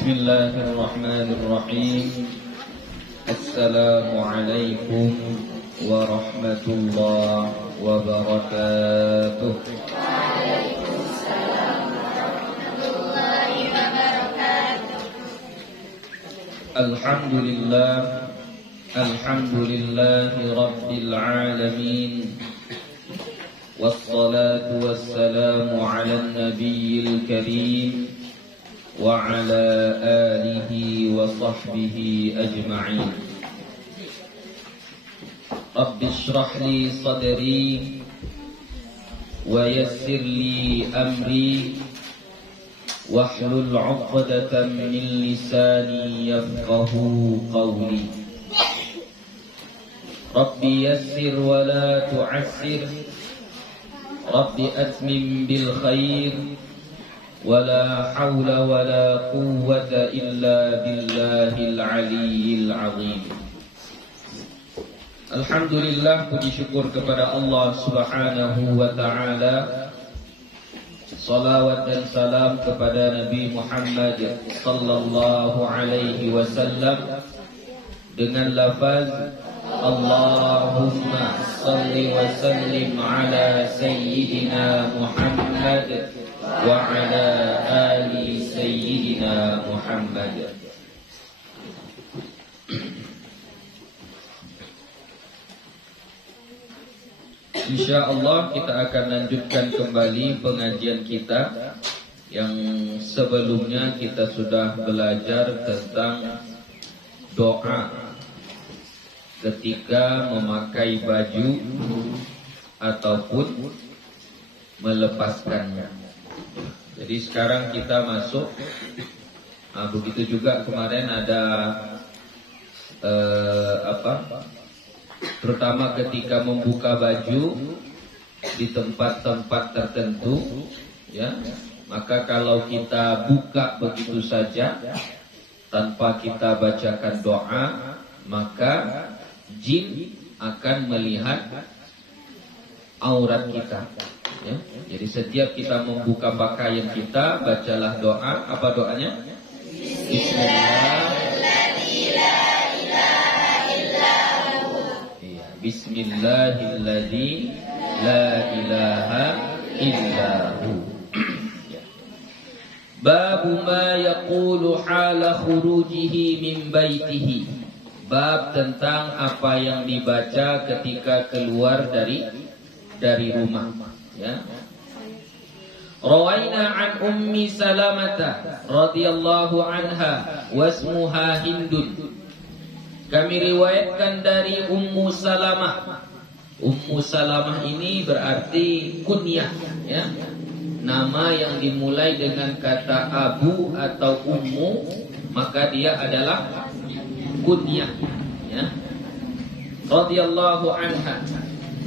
Bismillahirrahmanirrahim. Assalamualaikum warahmatullahi wabarakatuh. Waalaikumsalam warahmatullahi wabarakatuh. Alhamdulillahi rabbil alamin. Wassalatu wassalamu ala nabiyil karim wa ala alihi wa sahbihi ajma'in. Rabbi shrah li sadri wa yassir li amri wahlul 'uqdatam min lisani yafqahu qawli. Rabbi yassir wa la tu'assir, Rabbi atmim bil khair, wala hawla wala quwwata illa billahil aliyyil azim. Alhamdulillah, puji syukur kepada Allah Subhanahu wa ta'ala. Salawat dan salam kepada Nabi Muhammad sallallahu alaihi wasallam dengan lafaz Allahumma salli wa sallim ala sayyidina Muhammad wa ala ali sayyidina Muhammad. InsyaAllah kita akan lanjutkan kembali pengajian kita yang sebelumnya kita sudah belajar tentang doa ketika memakai baju ataupun melepaskannya. Jadi sekarang kita masuk. Begitu juga kemarin ada terutama ketika membuka baju di tempat-tempat tertentu, ya. Maka kalau kita buka begitu saja tanpa kita bacakan doa, maka jin akan melihat aurat kita, ya. Jadi setiap kita membuka pakaian kita, bacalah doa. Apa doanya? Bismillahilladzi la ilaha illahu. Babu ma yaqulu hala khurujihi min baitihi. Bab tentang apa yang dibaca ketika keluar dari rumah, ya. Rawaina an Ummi Salamah radhiyallahu anha wasmuha Hindun. Kami riwayatkan dari Ummu Salamah. Ummu Salamah ini berarti kunyah, ya. Nama yang dimulai dengan kata Abu atau Ummu, maka dia adalah kunyah, ya. Radhiyallahu anha.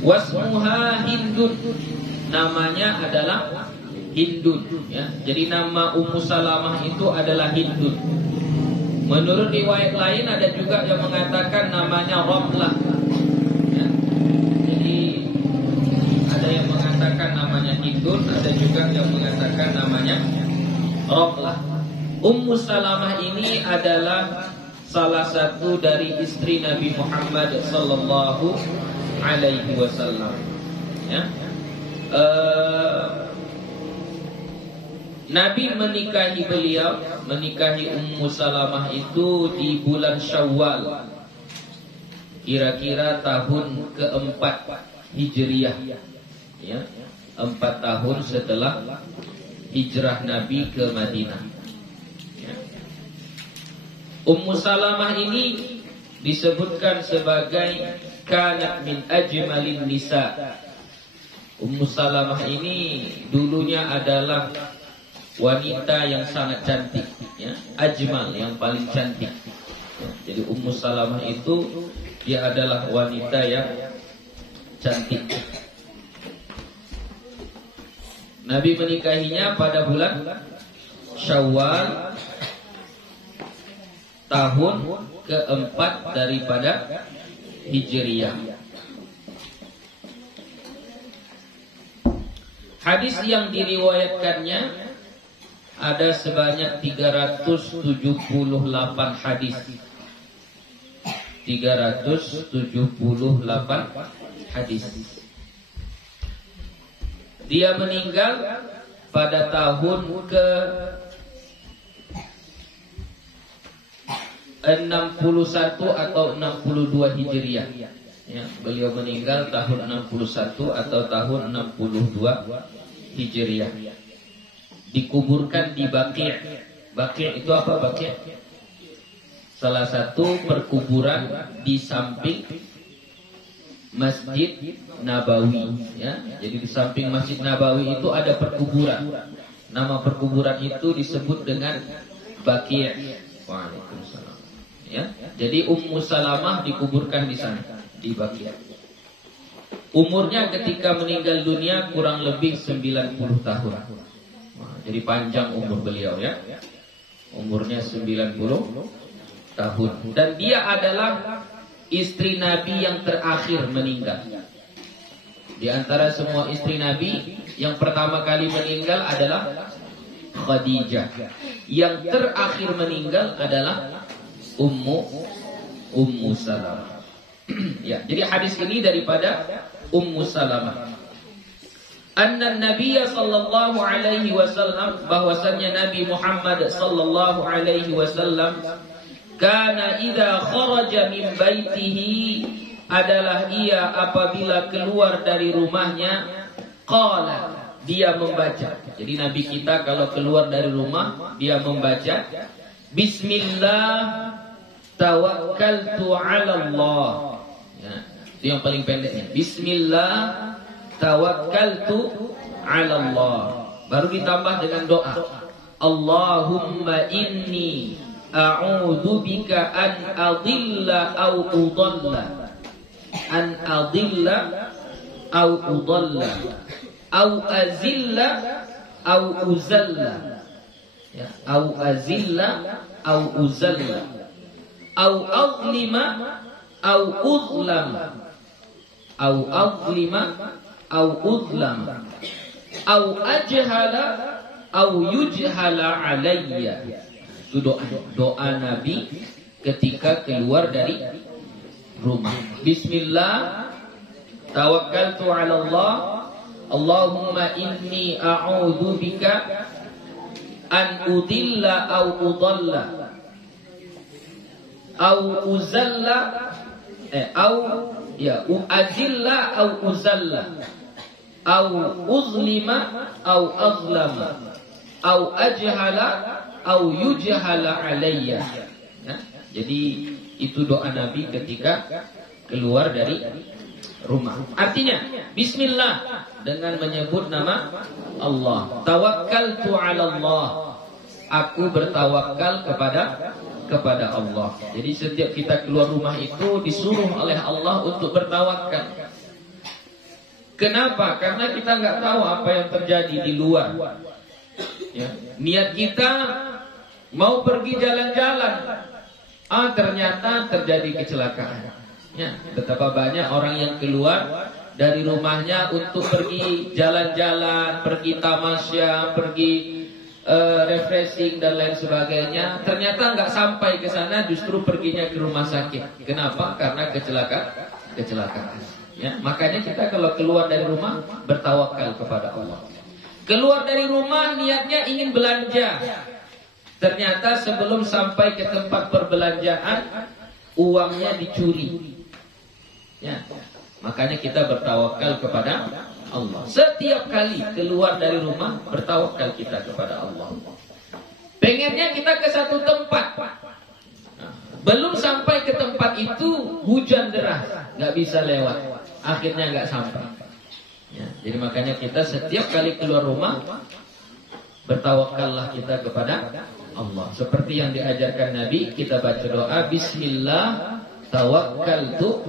Wasmuha Hindun. Namanya adalah Hindun, ya. Jadi nama Ummu Salamah itu adalah Hindun. Menurut riwayat lain ada juga yang mengatakan namanya Ramlah, ya. Jadi ada yang mengatakan namanya Hindun, ada juga yang mengatakan namanya Ramlah. Ummu Salamah ini adalah salah satu dari istri Nabi Muhammad sallallahu alaihi wasallam, ya. Nabi menikahi beliau, menikahi Ummu Salamah itu di bulan Syawal, kira-kira tahun keempat Hijriah, ya, 4 tahun setelah hijrah Nabi ke Madinah, ya. Ummu Salamah ini disebutkan sebagai kanat min ajmalin nisa. Ummu Salamah ini dulunya adalah wanita yang sangat cantik, ya. Ajmal, yang paling cantik, ya. Jadi Ummu Salamah itu dia adalah wanita yang cantik. Nabi menikahinya pada bulan Syawal tahun keempat daripada Hijriyah. Hadis yang diriwayatkannya ada sebanyak 378 hadis. 378 hadis. Dia meninggal pada tahun ke 61 atau 62 Hijriah. Ya, beliau meninggal tahun 61 atau tahun 62 Hijriah. Dikuburkan di Baqi'. Baqi' itu apa Baqi'? Salah satu perkuburan di samping Masjid Nabawi, ya. Jadi di samping Masjid Nabawi itu ada perkuburan. Nama perkuburan itu disebut dengan Baqi'. Waalaikumsalam. Ya. Jadi Ummu Salamah dikuburkan di sana, di Baqi'. Umurnya ketika meninggal dunia kurang lebih 90 tahun. Wah, jadi panjang umur beliau ya. Umurnya 90 tahun. Dan dia adalah istri Nabi yang terakhir meninggal. Di antara semua istri Nabi, yang pertama kali meninggal adalah Khadijah. Yang terakhir meninggal adalah Ummu Salamah. Ya, jadi hadis ini daripada Ummu Salamah. Anna Nabiyya sallallahu alaihi wasallam, bahwasannya Nabi Muhammad sallallahu alaihi wasallam kana idza kharaja min baitihi, adalah ia apabila keluar dari rumahnya, qala, dia membaca. Jadi Nabi kita kalau keluar dari rumah dia membaca Bismillah tawakkaltu 'ala Allah. Ya, itu yang paling pendeknya. Bismillah tawakkaltu 'ala Allah. Baru ditambah dengan doa. Allahumma inni a'udzu bika an adilla au udalla. An adilla au udalla. Au azilla au uzalla. Ya, au azilla au uzalla. Au azlima au uzlam. Au azlima au uzlam. Au ajhala au yujhala alayya. Itu doa Nabi ketika keluar dari rumah. Bismillah tawakkaltu 'ala Allah. Allahumma inni a'udzu bika an udilla au udalla au uzalla au ya uazilla au uzalla au uzlima au azlama au ajhala au yujhala alayya. Ya, jadi itu doa Nabi ketika keluar dari rumah. Artinya Bismillah dengan menyebut nama Allah. Tawakkaltu 'ala Allah. Aku bertawakal kepada Allah. Jadi setiap kita keluar rumah itu disuruh oleh Allah untuk bertawakal. Kenapa? Karena kita nggak tahu apa yang terjadi di luar. Ya. Niat kita mau pergi jalan-jalan, ternyata terjadi kecelakaan. Ya, betapa banyak orang yang keluar dari rumahnya untuk pergi jalan-jalan, pergi tamasya, pergi refreshing dan lain sebagainya. Ternyata nggak sampai ke sana, justru perginya ke rumah sakit. Kenapa? Karena kecelakaan. Ya, makanya kita kalau keluar dari rumah bertawakal kepada Allah. Keluar dari rumah niatnya ingin belanja. Ternyata sebelum sampai ke tempat perbelanjaan uangnya dicuri. Ya, makanya kita bertawakal kepada Allah. Setiap kali keluar dari rumah bertawakal kita kepada Allah. Pengennya kita ke satu tempat, belum sampai ke tempat itu hujan deras, nggak bisa lewat, akhirnya nggak sampai. Ya, jadi makanya kita setiap kali keluar rumah bertawakallah kita kepada Allah. Seperti yang diajarkan Nabi, kita baca doa Bismillah tawakkaltu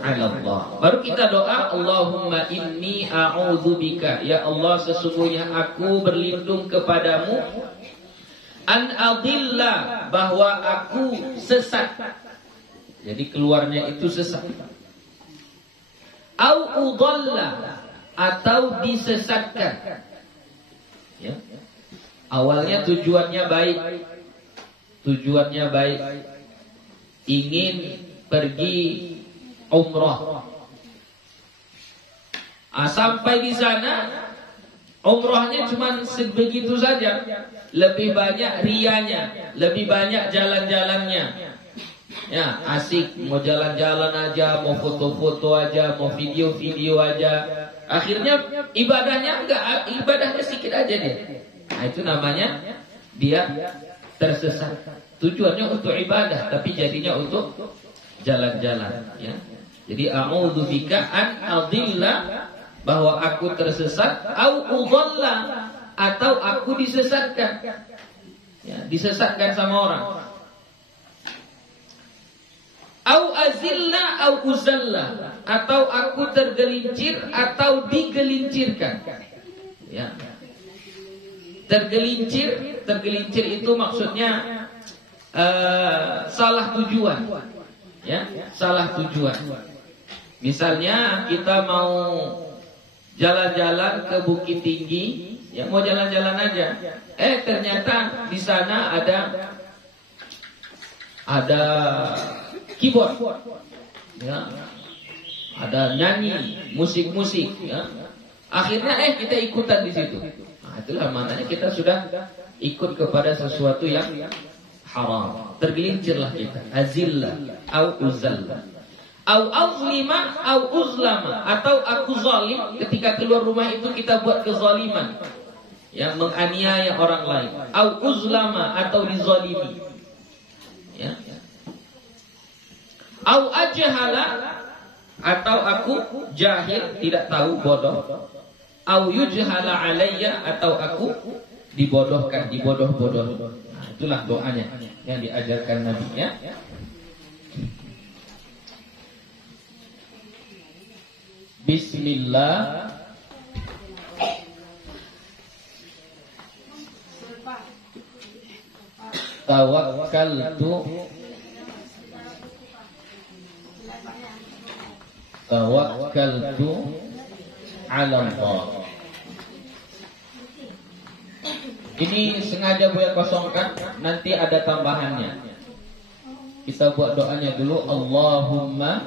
'ala Allah. Baru kita doa Allahumma inni a'udzu bika, ya Allah sesungguhnya aku berlindung kepadamu an adilla, bahwa aku sesat. Jadi keluarnya itu sesat. Au udalla, atau disesatkan. Ya. Awalnya tujuannya baik. Tujuannya baik. Ingin pergi umrah. Sampai di sana umrahnya cuma sebegitu saja. Lebih banyak rianya, lebih banyak jalan-jalannya. Ya, asik mau jalan-jalan aja, mau foto-foto aja, mau video-video aja. Akhirnya ibadahnya enggak, ibadahnya sedikit aja dia. Nah, itu namanya dia tersesat. Tujuannya untuk ibadah, tapi jadinya untuk jalan-jalan. Ya. Jadi a'udzubika an adilla, bahwa aku tersesat, au udalla, atau aku disesatkan. Ya, disesatkan sama orang. Au azilla au uzalla, atau aku tergelincir atau digelincirkan. Ya. Tergelincir itu maksudnya salah tujuan. Ya, salah tujuan. Misalnya kita mau jalan-jalan ke Bukit Tinggi, ya mau jalan-jalan aja. Ternyata di sana ada keyboard, ya, ada nyanyi, musik-musik, ya. Akhirnya kita ikutan di situ. Nah, itulah maknanya kita sudah ikut kepada sesuatu yang haram. Tergelincirlah kita. Azillah au uzalla. Au azlima au uzlama, atau aku zalim. Ketika keluar rumah itu kita buat kezaliman, yang menganiaya orang lain. Au uzlama, atau dizalimi. Ya. Au ajhala, atau aku jahil, tidak tahu, bodoh. Au yujhala alayya, atau aku dibodohkan, dibodoh-bodoh. Nah, itulah doanya yang diajarkan Nabi, ya. Bismillah, tawakkaltu ala Allah. Ini sengaja Buya kosongkan, nanti ada tambahannya. Kita buat doanya dulu. Allahumma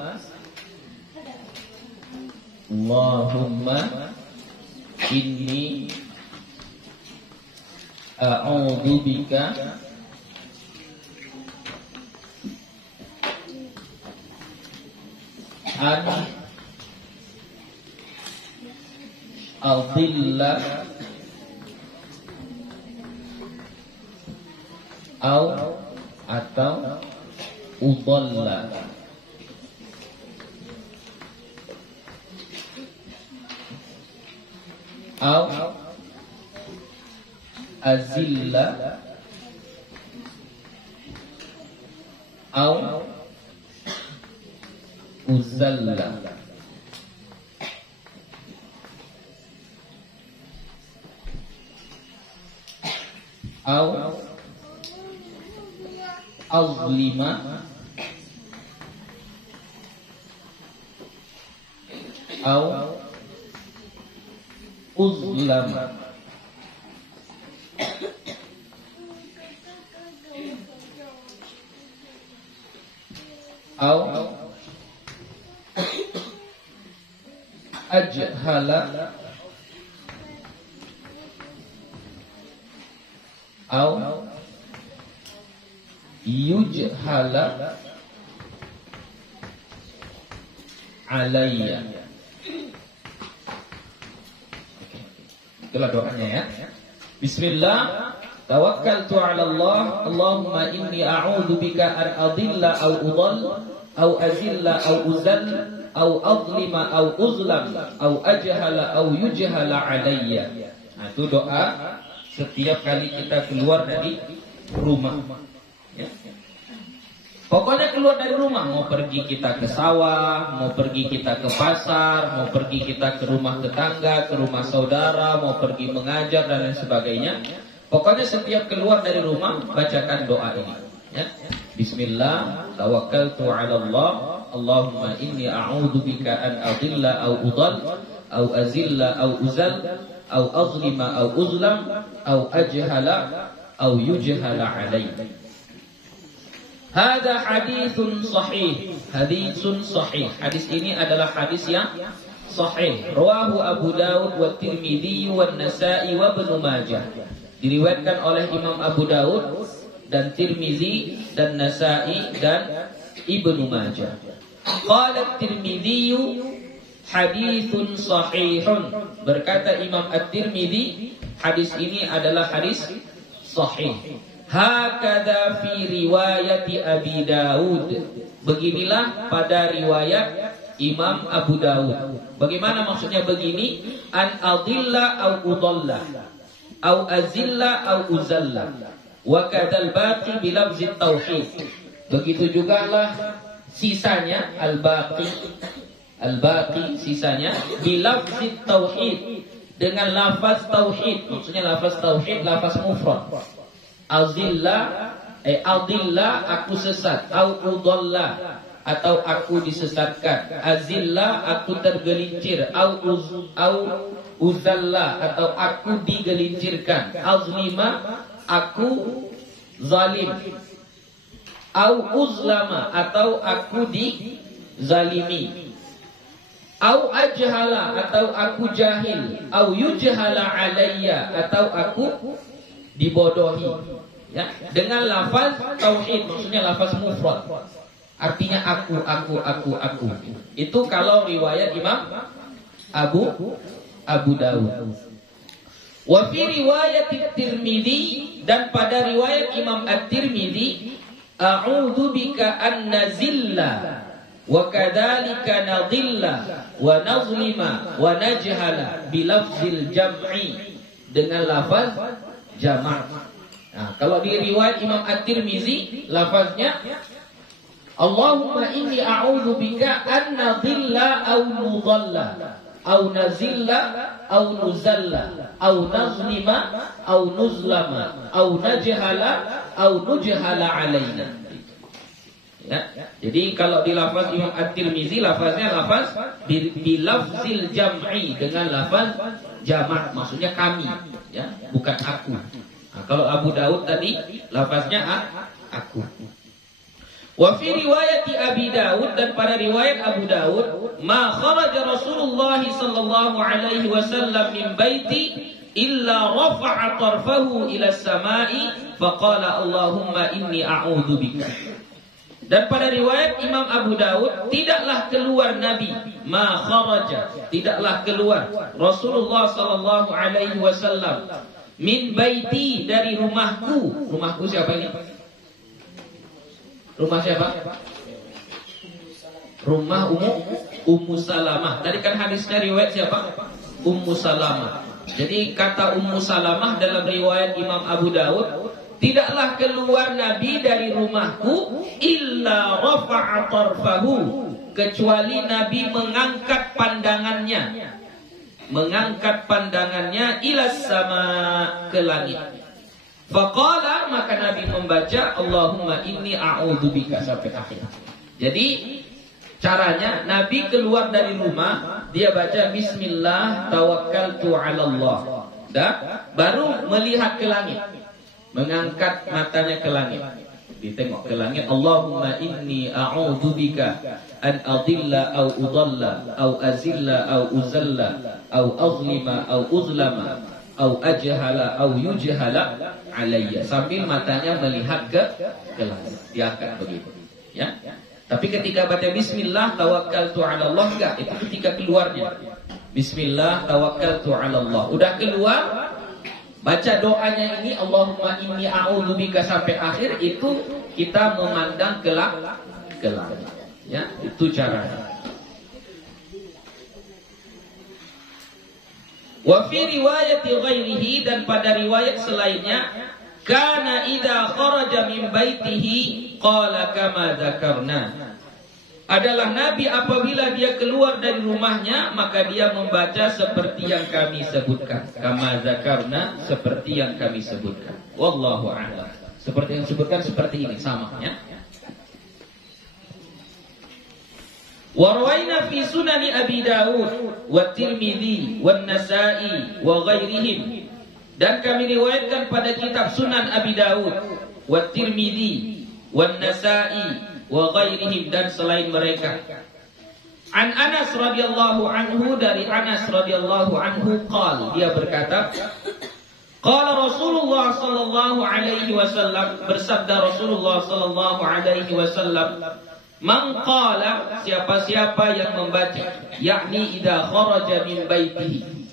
inni a'udzubika an adilla atau udalla. Au azilla au uzalla. Au azlima au uzlama. Au ajhala au yujhala alayya. Itulah doanya, ya. Bismillah, tawakkaltu 'ala Allah. Allahumma inni a'udzubika an adilla au udall au azilla au uzal au adlima au uzlam au ajhala au yujhala alayya. Nah, itu doa setiap kali kita keluar dari rumah, ya. Pokoknya keluar dari rumah, mau pergi kita ke sawah, mau pergi kita ke pasar, mau pergi kita ke rumah tetangga, ke rumah saudara, mau pergi mengajar dan lain sebagainya. Pokoknya setiap keluar dari rumah, bacakan doa ini, ya. Bismillah, tawakkaltu 'ala Allah. Allahumma inni a'udzubika an adilla au udall au azilla au uzal au azlima au uzlam au ajhala au yujhala alaihi. Hada haditsun sahih. Haditsun sahih. Hadis ini adalah hadis yang sahih. Rawahu Abu Dawud wa Tirmidzi wa Nasa'i wa Ibnu Majah. Diriwayatkan oleh Imam Abu Dawud dan Tirmidzi dan Nasa'i dan Ibnu Majah. Qala Tirmidzi haditsun sahihun. Berkata Imam At-Tirmidzi, hadis ini adalah hadis sahih. Hakadha fi riwayati Abi Dawud. Beginilah pada riwayat Imam Abu Dawud. Bagaimana maksudnya begini? An adilla au udalla au azilla au uzalla wa kadzal baqi bi lafzi tauhid. Begitu juga lah sisanya al-baqi sisanya bi lafzi tauhid, dengan lafaz tauhid. Maksudnya lafaz tauhid lafaz mufrad. Azilla adilla aku sesat, au udalla atau aku disesatkan, azilla aku tergelincir, au uzalla atau aku digelincirkan, azlima aku zalim, au uzlama atau aku dizalimi, au ajhala atau aku jahil, au yujhala alayya atau aku dibodohi. Ya, dengan lafaz tauhid, maksudnya lafaz mufrad. Artinya aku. Itu kalau riwayat Imam Abu Dawud. Wa fi riwayat Tirmidzi, dan pada riwayat Imam At-Tirmidzi, a'udzu bika an nazilla wa kadzalika nadhilla wa nazlima wa najhala bi lafzil jam'i, dengan lafaz jama'. Nah, kalau di riwayat Imam At-Tirmidzi lafaznya Allahumma inni a'udzu bika an nadhilla aw nudalla aw nazilla aw nuzalla aw nazlima aw nuzlama aw najhala aw nujhala alaina. Ya, jadi kalau di lafaz Imam At-Tirmidzi lafaznya lafaz bi lafzil jam'i, dengan lafaz jamak, maksudnya kami, ya, bukan aku. Nah, kalau Abu Dawud tadi lafaznya aku. Wa fi riwayati Abi Dawud, dan pada riwayat Abu Dawud, ma kharaja Rasulullah sallallahu alaihi wasallam min baiti illa rafa'a tarfahu ila as-sama'i faqala Allahumma inni a'udzu bika. Dan pada riwayat Imam Abu Dawud, tidaklah keluar Nabi, ma kharaja, tidaklah keluar Rasulullah sallallahu alaihi wasallam min baiti, dari rumahku. Rumahku siapa ini? Rumah siapa? Rumah Ummu Salamah. Tadi kan hadisnya riwayat siapa? Ummu Salamah. Jadi kata Ummu Salamah dalam riwayat Imam Abu Dawud, tidaklah keluar Nabi dari rumahku illa rafa'a tarfahu, kecuali Nabi mengangkat pandangannya ilas sama, ke langit. Faqala, maka Nabi membaca Allahumma inni a'udzubika sampai akhir. Jadi caranya Nabi keluar dari rumah, dia baca bismillah tawakkaltu 'ala Allah. Dan baru melihat ke langit, mengangkat matanya ke langit, ditengok ke langit. Allahumma inni a'udzubika an adilla au udalla au azilla au uzalla au azlima au uzlama au ajhala au yujhala alayya, sambil matanya melihat ke langit, diangkat begitu, ya. Tapi ketika baca bismillah tawakkaltu 'ala Allah, enggak, itu ketika keluarnya. Bismillah tawakkaltu 'ala Allah, udah keluar, baca doanya ini Allahumma inni a'udzubika sampai akhir, itu kita memandang ke langit, ya. Itu caranya. Wa fi riwayati ghairihi, dan pada riwayat selainnya, kana idza kharaja min baitihi qala kama dzakarna. Adalah Nabi apabila dia keluar dari rumahnya, maka dia membaca seperti yang kami sebutkan. Kama dzakarna, seperti yang kami sebutkan. Wallahu a'lam. Seperti yang disebutkan seperti ini, sama, ya. Wa rawaina fi sunani Abi Dawud wa Tirmidzi wa Nasa'i wa ghairihim. Dan kami riwayatkan pada kitab Sunan Abi Dawud wa Tirmidzi wa Nasa'i wa ghairihim, dan selain mereka. An Anas radhiyallahu anhu, dari Anas radhiyallahu anhu qala, dia berkata, qala Rasulullah sallallahu alaihi wasallam, bersabda Rasulullah sallallahu alaihi wasallam, man qala, siapa-siapa yang membaca, yakni idza kharaja min baitihi,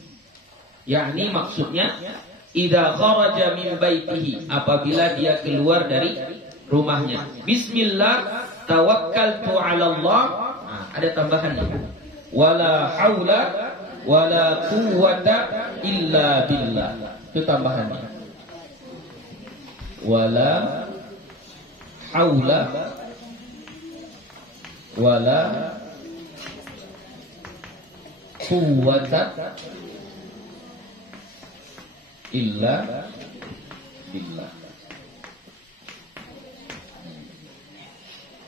yakni maksudnya idza kharaja min baitihi, apabila dia keluar dari rumahnya, bismillah tawakkaltu 'ala Allah. Ada tambahannya, wala haula wala quwwata illa billah. Itu tambahannya, wala haula wala quwwata illa billah.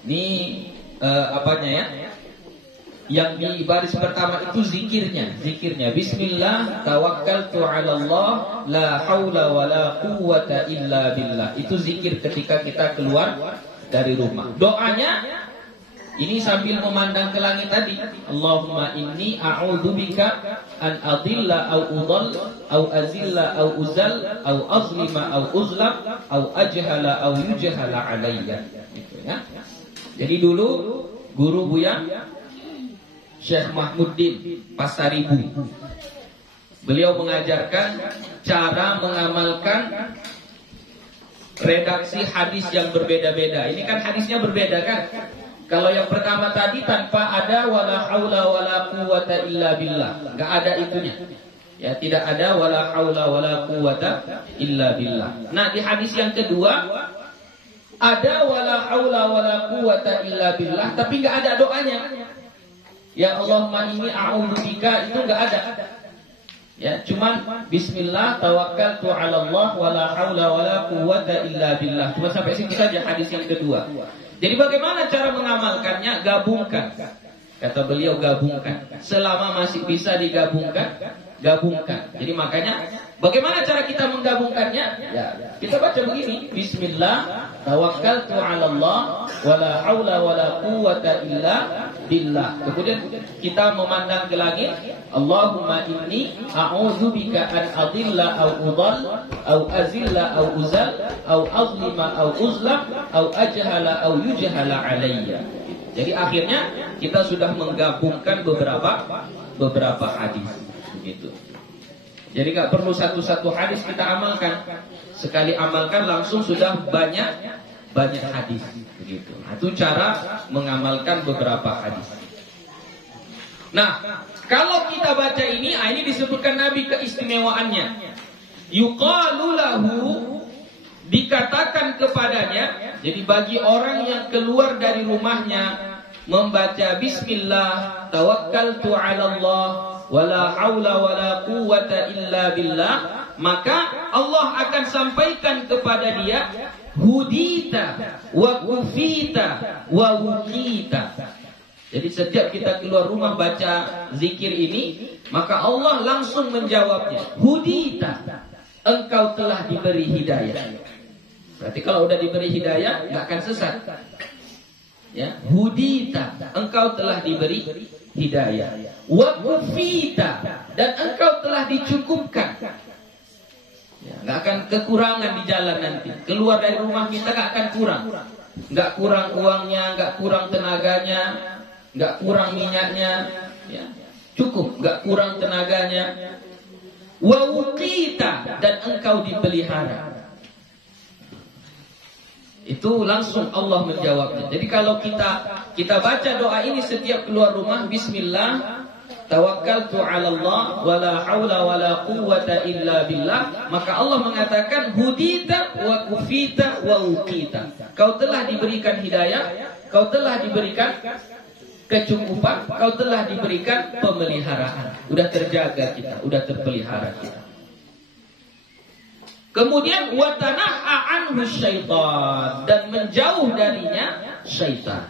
Ini apanya ya? Yang di baris pertama itu zikirnya bismillah tawakkaltu 'ala Allah la haula wala quwwata illa billah. Itu zikir ketika kita keluar dari rumah. Doanya ini sambil memandang ke langit tadi, Allahumma inni a'udzubika an adilla au udall au azilla au uzal au azlima au uzlam au ajhala au yujhala alayya. Gitu ya. Jadi dulu guru Buya Syekh Mahmuddin Pasaribu, beliau mengajarkan cara mengamalkan redaksi hadis yang berbeda-beda. Ini kan hadisnya berbeda kan? Kalau yang pertama tadi tanpa ada wala haula wala quwwata illa billah, enggak ada itunya. Ya, tidak ada wala haula wala quwwata illa billah. Nah, di hadis yang kedua ada wala haula wala quwwata illa billah, tapi enggak ada doanya. Ya Allahumma inni a'udzubika, itu enggak ada. Ya, cuman bismillah tawakkaltu 'ala Allah wala haula wala quwwata illa billah. Cuma sampai situ saja hadis yang kedua. Jadi bagaimana cara mengamalkannya? Gabungkan. Kata beliau gabungkan. Selama masih bisa digabungkan, gabungkan. Jadi makanya bagaimana cara kita menggabungkannya? Ya, kita baca begini, bismillah tawakkaltu 'ala Allah wala haula wala quwwata illa billah. Kemudian kita memandang ke langit, Allahumma inni a'udzubika an adilla au udall au azilla au uzal au azlima au uzlam au ajhala au yujhala alayya. Jadi akhirnya kita sudah menggabungkan beberapa hadis begitu. Jadi nggak perlu satu-satu hadis kita amalkan. Sekali amalkan langsung sudah banyak hadis begitu. Nah, itu cara mengamalkan beberapa hadis. Nah, kalau kita baca ini disebutkan Nabi keistimewaannya. Yuqalu lahu, dikatakan kepadanya. Jadi bagi orang yang keluar dari rumahnya membaca bismillah tawakkaltu 'ala Allah wala haula wala quwwata illa billah, maka Allah akan sampaikan kepada dia hudita wa kufita wa wukita. Jadi setiap kita keluar rumah baca zikir ini, maka Allah langsung menjawabnya, hudita, engkau telah diberi hidayah. Berarti kalau udah diberi hidayah nggak akan sesat. Ya, hudita, engkau telah diberi hidayah. Wa kufita, dan engkau telah dicukupkan. Ya, nggak akan kekurangan di jalan nanti. Keluar dari rumah kita nggak akan kurang. Nggak kurang uangnya, nggak kurang tenaganya, nggak kurang minyaknya. Ya, cukup, nggak kurang tenaganya. Wa wukita, dan engkau dipelihara. Itu langsung Allah menjawabnya. Jadi kalau kita baca doa ini setiap keluar rumah, bismillah tawakkaltu 'ala Allah wala haula wala quwwata illa billah, maka Allah mengatakan hudita wa kufita wa uqita. Kau telah diberikan hidayah, kau telah diberikan kecukupan, kau telah diberikan pemeliharaan. Udah terjaga kita, udah terpelihara kita. Kemudian watanaha anhu syaitan, dan menjauh darinya syaitan.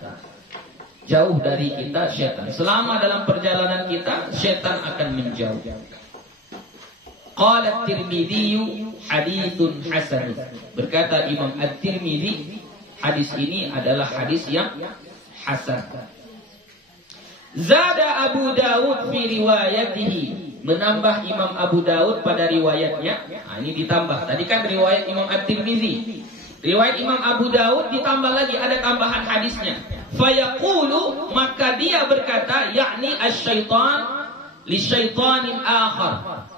jauh dari kita syaitan. Selama dalam perjalanan kita, syaitan akan menjauh. Qala At-Tirmidzi haditsun hasan. Berkata Imam At-Tirmidzi, hadis ini adalah hadis yang hasan. Zada Abu Dawud fi riwayatihi. Menambah Imam Abu Dawud pada riwayatnya. Nah, ini ditambah. Tadi kan riwayat Imam At-Tirmidzi. Riwayat Imam Abu Dawud ditambah lagi, ada tambahan hadisnya. Fayaqulu, maka dia berkata, yakni asyaitan li syaitanin akhar.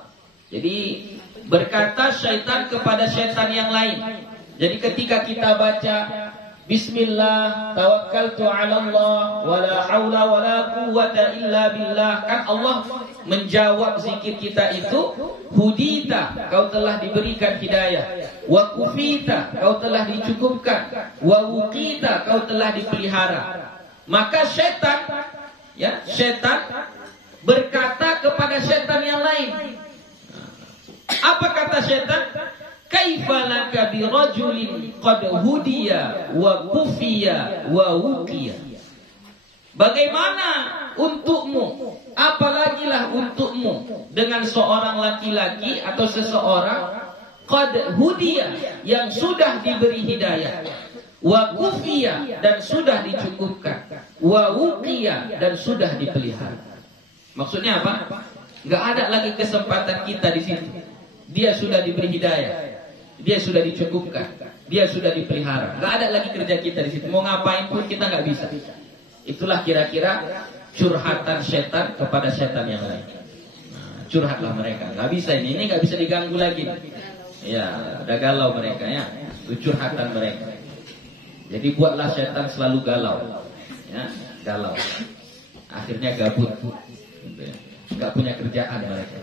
Jadi berkata syaitan kepada syaitan yang lain. Jadi ketika kita baca Bismillah, tawakkaltu ala Allah, wala haula wala quwwata illa billah, kan Allah menjawab zikir kita itu, hudita, kau telah diberikan hidayah, wa kufita, kau telah dicukupkan, wa wuqita, kau telah dipelihara. Maka syaitan, ya, syaitan berkata kepada syaitan yang lain. Apa kata syaitan? Kaifa laka bi rajulin qad hudiya wa kufiya wa wuqiya. Bagaimana untukmu, apalagilah untukmu dengan seorang laki-laki atau seseorang qad hudiya, yang sudah diberi hidayah, wa kufiya, dan sudah dicukupkan, wa wuqiya, dan sudah dipelihara. Maksudnya apa? Enggak ada lagi kesempatan kita di situ. Dia sudah diberi hidayah, dia sudah dicukupkan, dia sudah dipelihara. Nggak ada lagi kerja kita di situ. Mau ngapain pun kita nggak bisa. Itulah kira-kira curhatan setan kepada setan yang lain. Nah, curhatlah mereka. Nggak bisa ini nggak bisa diganggu lagi. Ya, udah galau mereka ya. Itu curhatan mereka. Jadi buatlah setan selalu galau. Ya, galau. Akhirnya gabut. Nggak punya kerjaan mereka.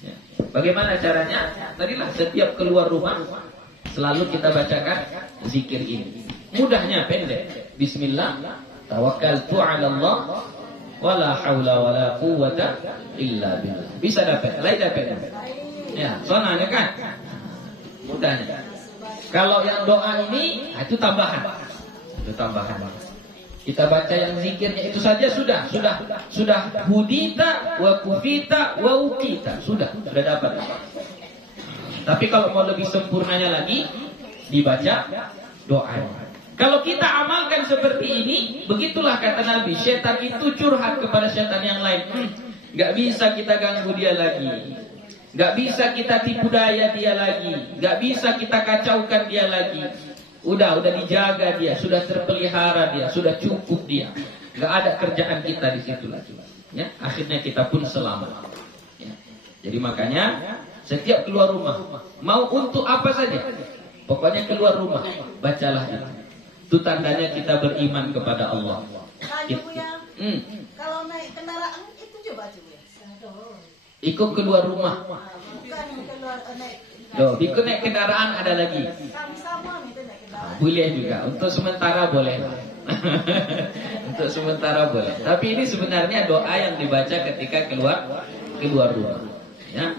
Ya. Bagaimana caranya? Tadilah setiap keluar rumah selalu kita bacakan zikir ini. Mudahnya pendek. Bismillah, tawakkaltu 'ala Allah, wala haula wala quwwata illa billah. Bisa dapat, lain dapat. Ya, soalnya kan mudahnya. Kalau yang doa ini, itu tambahan. Itu tambahan. Kita baca yang zikirnya itu saja sudah hudita wa kufita wa ukita, sudah dapat. Tapi kalau mau lebih sempurnanya lagi, dibaca doanya. Kalau kita amalkan seperti ini, begitulah kata Nabi, setan itu curhat kepada setan yang lain. Nggak bisa kita ganggu dia lagi, nggak bisa kita tipu daya dia lagi, nggak bisa kita kacaukan dia lagi. Udah dijaga dia, sudah terpelihara dia, sudah cukup dia. Nggak ada kerjaan kita di situ lagi. Ya, akhirnya kita pun selamat. Ya. Jadi makanya setiap keluar rumah, mau untuk apa saja, pokoknya keluar rumah, bacalah itu. Itu tandanya kita beriman kepada Allah. Kalau naik kendaraan itu coba ya. Ikut keluar rumah. Bukan keluar naik. Loh, ikut naik kendaraan ada lagi. Kami sama itu naik kendaraan. Boleh juga, untuk sementara boleh. Untuk sementara boleh. Tapi ini sebenarnya doa yang dibaca ketika keluar rumah. Ya.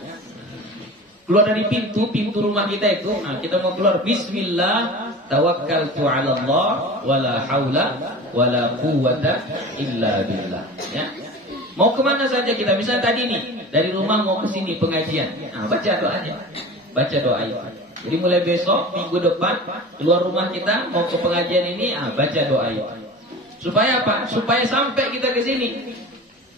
Keluar dari pintu rumah kita itu, nah kita mau keluar, Bismillah, tawakkaltu 'ala Allah, wala haula wala quwwata illa billah. Ya. Mau kemana saja kita, misalnya tadi nih dari rumah mau ke sini pengajian, nah baca doanya, baca doa itu. Jadi mulai besok minggu depan keluar rumah kita mau ke pengajian ini, baca doa itu. Supaya apa? Supaya sampai kita ke sini.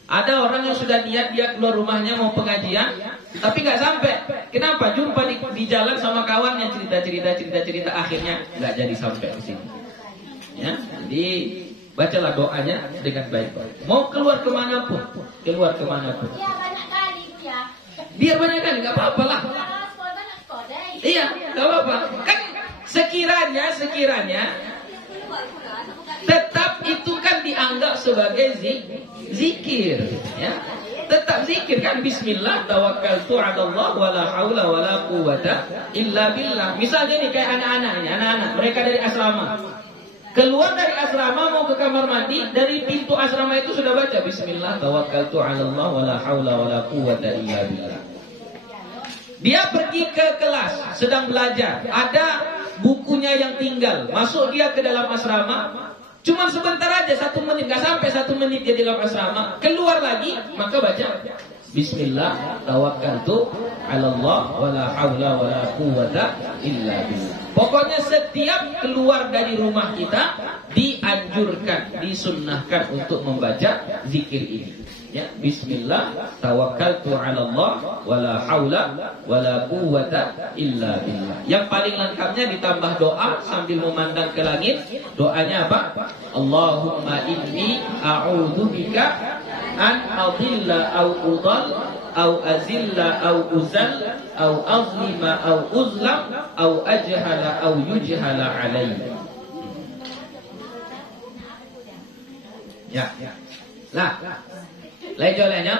Ada orang yang sudah niat dia keluar rumahnya mau pengajian, tapi nggak sampai. Kenapa? Jumpa di jalan sama kawan yang cerita, akhirnya nggak jadi sampai ke sini. Ya, jadi bacalah doanya dengan baik-baik. Mau keluar kemanapun. Iya banyak kali itu ya. Biar banyak kali, nggak apa-apa lah. Iya, nggak apa-apa. Kan sekiranya tetap itu kan dianggap sebagai zikir, ya. Tetap zikir kan, Bismillah, tawakkaltu 'ala Allah, wala haula wala quwwata illa billah. Misalnya nih kayak anak-anak mereka dari asrama. Keluar dari asrama mau ke kamar mandi, dari pintu asrama itu sudah baca Bismillah, tawakkaltu 'ala Allah, wala haula wala quwwata illa billah. Dia pergi ke kelas, sedang belajar, ada bukunya yang tinggal, masuk dia ke dalam asrama, Cuman sebentar aja, 1 menit, nggak sampai 1 menit dia di dalam asrama, keluar lagi, maka baca Bismillah, tawakkaltu 'ala Allah, wala haula wala quwwata illa billah. Pokoknya setiap keluar dari rumah kita dianjurkan, disunnahkan untuk membaca zikir ini. Ya, Bismillah, tawakkaltu 'ala Allah, wala haula wala quwwata illa billah. Yang paling lengkapnya ditambah doa sambil memandang ke langit. Doanya apa? Allahumma inni a'udzubika an adilla au udal au azilla au uzal au azlima au uzlam au ajhala au yujhala alayhi. Ya. Lah. Lain jalannya.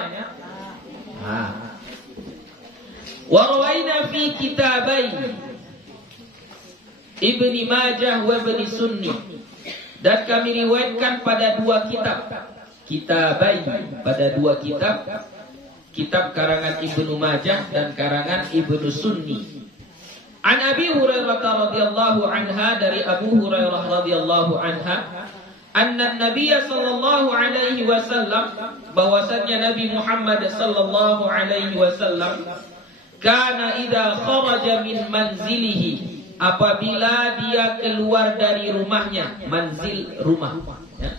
Wa rawaina fi kitabain Ibni Majah wa Ibni Sunni, dan kami riwayatkan pada 2 kitab. Kitabain, pada 2 kitab, kitab karangan Ibnu Majah dan karangan Ibnu Sunni. An Abi Hurairah radhiyallahu anha, dari Abu Hurairah radhiyallahu anha, anna Nabiy sallallahu alaihi wasallam, bahwasanya Nabi Muhammad sallallahu alaihi wasallam, kana idza kharaja min manzilihi, apabila dia keluar dari rumahnya, manzil rumah, ya.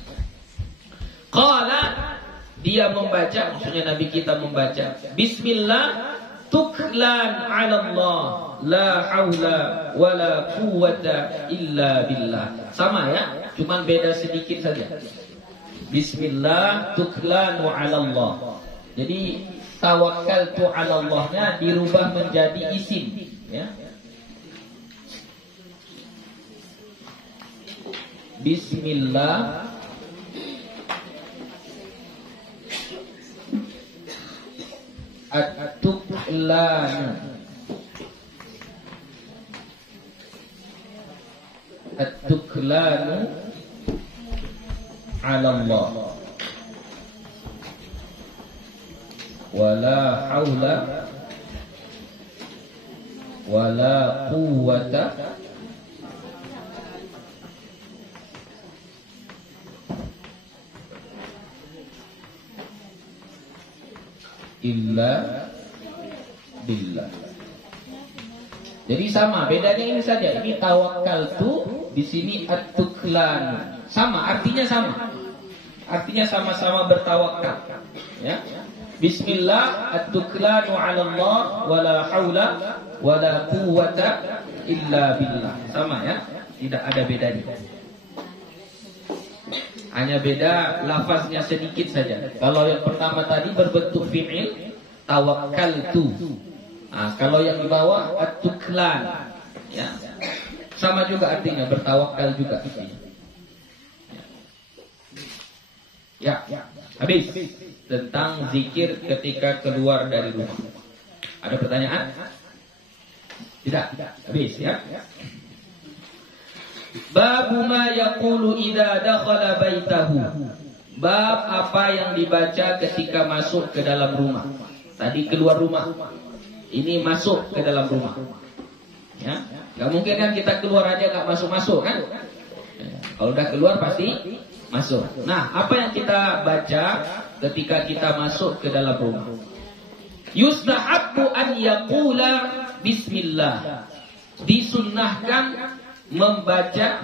Qala, dia membaca, maksudnya Nabi kita membaca, Bismillah, tuklan 'ala Allah, la haula wala quwwata illa billah. Sama ya, cuman beda sedikit saja. Bismillah, tuklanu 'ala Allah. Jadi tawakkaltu 'ala Allah-nya dirubah menjadi isim, ya. Bismillah, at-tuklanu, at-tuklanu 'ala Allah, wala haula wala quwwata illa billah. Jadi sama, bedanya ini saja. Ini tawakkaltu, di sini at-tuklan. Sama, artinya sama. Artinya sama-sama bertawakal. Ya. Bismillah, at-tuklanu 'ala Allah, wala haula wala quwwata illa billah. Sama ya, tidak ada bedanya. Hanya beda lafaznya sedikit saja. Kalau yang pertama tadi berbentuk fi'il, tawakkaltu. Nah, kalau yang di bawah at-tuklan, ya. Sama juga artinya, bertawakal juga artinya. Ya, habis tentang zikir ketika keluar dari rumah. Ada pertanyaan? Tidak, habis ya. Bab ma yaqulu idza dakhala baitahu. Bab apa yang dibaca ketika masuk ke dalam rumah. Tadi keluar rumah, ini masuk ke dalam rumah. Ya, nggak mungkin kan kita keluar aja nggak masuk-masuk kan? Kalau udah keluar pasti masuk. Nah, apa yang kita baca ketika kita masuk ke dalam rumah? Yustahabbu an yaqula bismillah. Disunnahkan membaca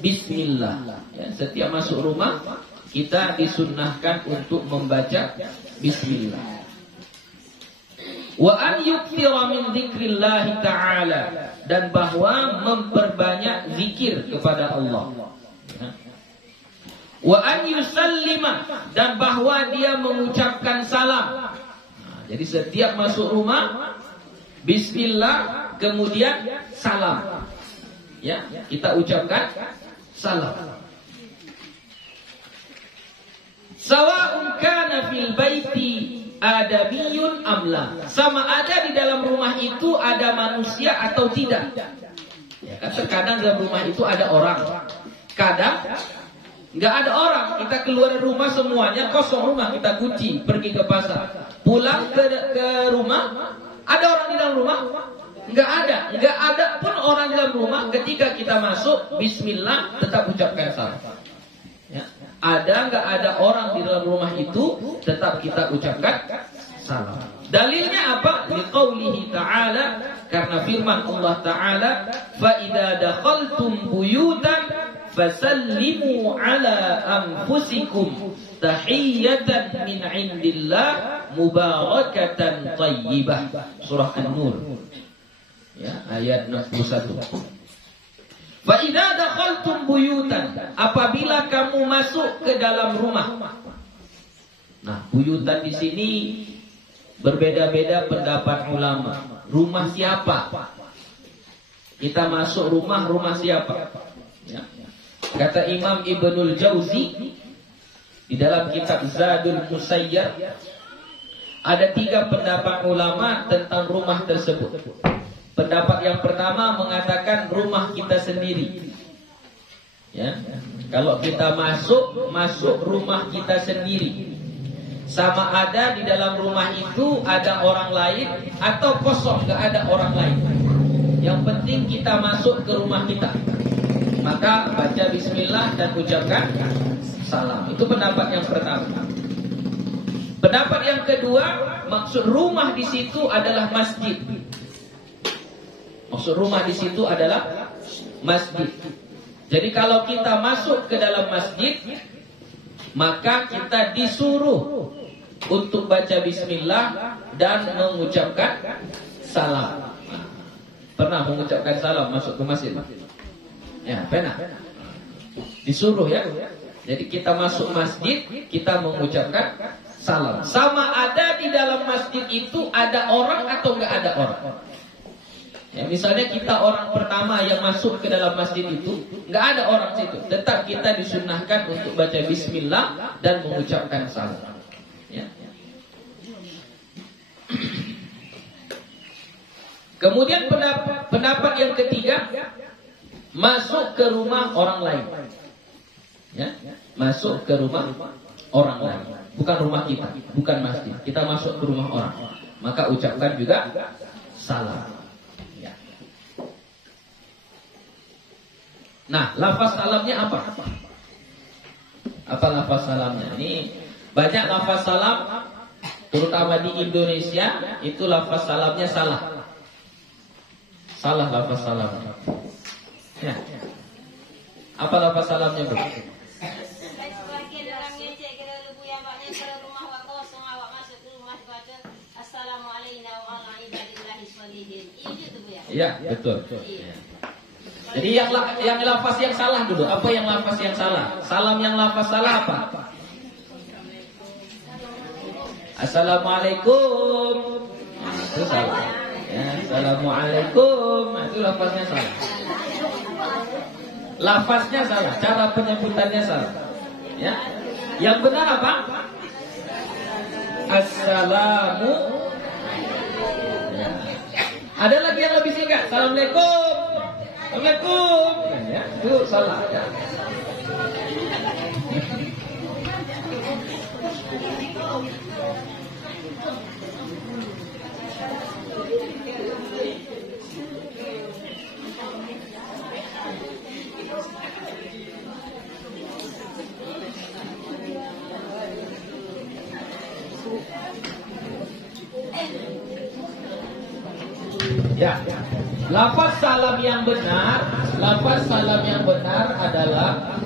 bismillah. Ya, setiap masuk rumah kita disunnahkan untuk membaca bismillah. Wa an yukthira min dzikrillah ta'ala, dan bahwa memperbanyak zikir kepada Allah. Wa an yusallima, dan bahwa dia mengucapkan salam. Nah, jadi setiap masuk rumah bismillah, kemudian salam. Ya, kita ucapkan salam. Sawa'un kana fil baiti adamiyun amla, sama ada di dalam rumah itu ada manusia atau tidak. Ya, kan terkadang dalam rumah itu ada orang, kadang nggak ada orang. Kita keluar rumah semuanya kosong, rumah kita kunci, pergi ke pasar, pulang ke rumah, ada orang di dalam rumah? Nggak ada pun orang di dalam rumah. Ketika kita masuk, bismillah, tetap ucapkan salam. Ya. Ada nggak ada orang di dalam rumah itu, tetap kita ucapkan salam. Dalilnya apa? Liqaulihi ta'ala, karena firman Allah Ta'ala, fa idza dakhaltum buyutan fasallimu ala anfusikum tahiyatan min indillah mubarakatan thayyibah. Surah An-Nur. Ya, ayat 61. Fa idza dakhaltum buyutan, apabila kamu masuk ke dalam rumah. Nah, buyutan di sini berbeda-beda pendapat ulama. Rumah siapa? Kita masuk rumah siapa? Ya. Kata Imam Ibnul Jauzi di dalam kitab Zadul Musayyar, ada 3 pendapat ulama tentang rumah tersebut. Pendapat yang pertama mengatakan rumah kita sendiri. Ya. Kalau kita masuk rumah kita sendiri. Sama ada di dalam rumah itu ada orang lain atau kosong, gak ada orang lain. Yang penting kita masuk ke rumah kita, maka baca bismillah dan ucapkan salam. Itu pendapat yang pertama. Pendapat yang kedua, maksud rumah di situ adalah masjid. Maksud rumah di situ adalah masjid. Jadi kalau kita masuk ke dalam masjid, maka kita disuruh untuk baca bismillah dan mengucapkan salam. Pernah mengucapkan salam masuk ke masjid? Ya, pernah. Disuruh ya. Jadi kita masuk masjid, kita mengucapkan salam. Sama ada di dalam masjid itu ada orang atau enggak ada orang. Ya, misalnya kita orang pertama yang masuk ke dalam masjid itu, nggak ada orang situ, tetap kita disunnahkan untuk baca bismillah dan mengucapkan salam. Ya. Kemudian pendapat yang ketiga, masuk ke rumah orang lain. Ya, masuk ke rumah orang lain, bukan rumah kita, bukan masjid. Kita masuk ke rumah orang, maka ucapkan juga salam. Nah, lafaz salamnya apa? Apa lafaz salamnya? Ini banyak lafaz salam, terutama di Indonesia, itu lafaz salamnya salah. Salah lafaz salamnya. Ya. Apa lafaz salamnya, Bu? Ya, betul. Ya. Jadi yang lafaz yang salah dulu. Apa yang lafaz yang salah? Salam yang lafaz salah apa? Assalamualaikum. Itu salah. Ya, assalamualaikum. Itu lafaznya salah. Lafaznya salah, cara penyebutannya salah. Ya. Yang benar apa? Assalamu. Ya. Ada lagi yang lebih singkat. Assalamualaikum. Assalamualaikum. Ya, itu salah. Ya. Ya. Lafaz salam yang benar adalah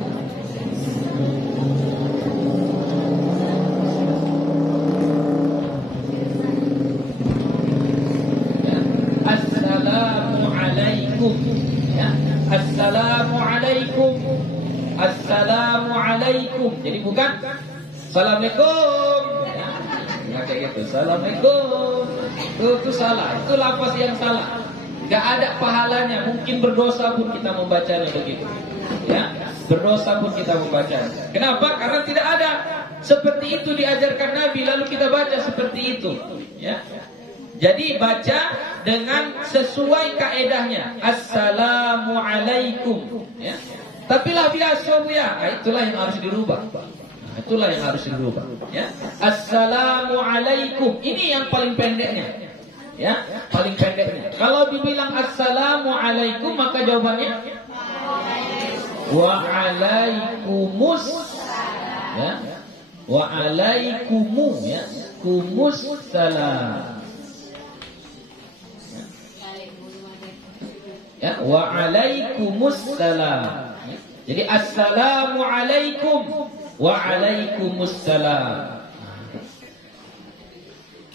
ya, Assalamualaikum. Ya, Assalamualaikum. Assalamualaikum. Jadi bukan Assalamualaikum. Ya, nggak kayak gitu. Assalamualaikum. Itu salah. Itu lafaz yang salah. Gak ada pahalanya, mungkin berdosa pun kita membacanya begitu. Ya, berdosa pun kita membacanya. Kenapa? Karena tidak ada seperti itu diajarkan Nabi, lalu kita baca seperti itu. Ya, jadi baca dengan sesuai kaedahnya. Assalamualaikum. Ya, tapi lah biasa ya, itulah yang harus dirubah. Itulah yang harus dirubah. Ya, Assalamualaikum. Ini yang paling pendeknya. Ya, paling pendeknya. Kalau dibilang assalamualaikum, maka jawabannya waalaikumsalam. Ya. Wa alaikumu ya. Kumus salam. Ya, wa alaikumus salam. Jadi assalamu alaikum wa alaikumus salam.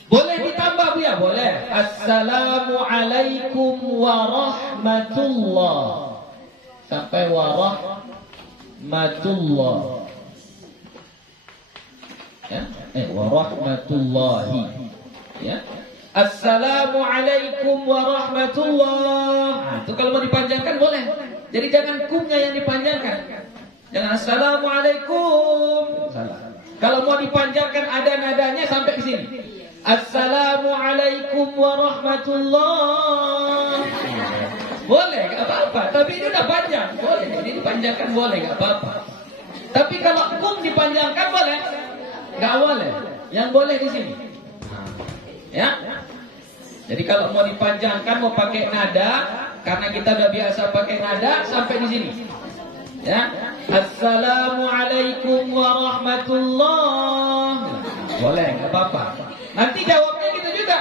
Boleh ditambah Bu ya? Boleh. Assalamu alaikum warahmatullah. Sampai warahmatullah. Ya, warahmatullahi. Ya. Assalamu alaikum warahmatullah. Nah, itu kalau mau dipanjangkan boleh. Jadi jangan kumnya yang dipanjangkan. Jangan assalamu alaikum. Salah. Kalau mau dipanjangkan ada nadanya sampai ke sini. Assalamu alaikum warahmatullah. Boleh, gak apa-apa. Tapi ini udah panjang. Boleh, ini dipanjangkan boleh, gak apa-apa. Tapi kalau kum dipanjangkan boleh? Gak boleh. Yang boleh di sini. Ya. Jadi kalau mau dipanjangkan, mau pakai nada, karena kita udah biasa pakai nada, sampai di sini. Ya. Assalamualaikum warahmatullah. Boleh, nggak apa-apa. Nanti jawabnya gitu juga.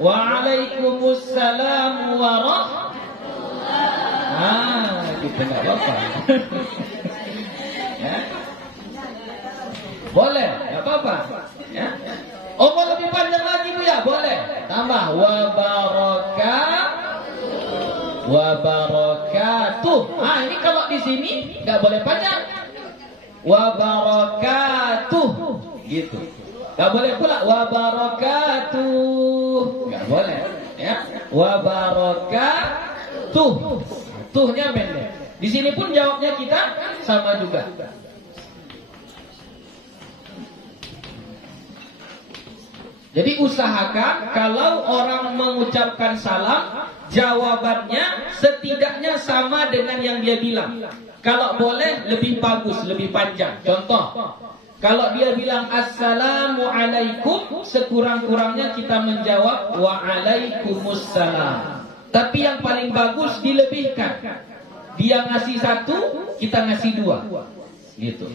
Waalaikumsalam warahmatullah. Gitu nggak apa-apa. Ya. Boleh, nggak apa-apa. Ya. Oh, mau lebih panjang lagi Bu ya? Boleh. Tambah wabarakatuh. Ah, ini kalau di sini nggak boleh panjang. Wabarakatuh, gitu. Nggak boleh pula wabarakatuh, nggak boleh. Ya, wabarakatuh. Tuhnya pendek. Di sini pun jawabnya kita sama juga. Jadi usahakan kalau orang mengucapkan salam, jawabannya setidaknya sama dengan yang dia bilang. Kalau boleh lebih bagus, lebih panjang. Contoh, kalau dia bilang assalamualaikum, sekurang-kurangnya kita menjawab waalaikumsalam. Tapi yang paling bagus dilebihkan. Dia ngasih satu, kita ngasih dua. Gitu.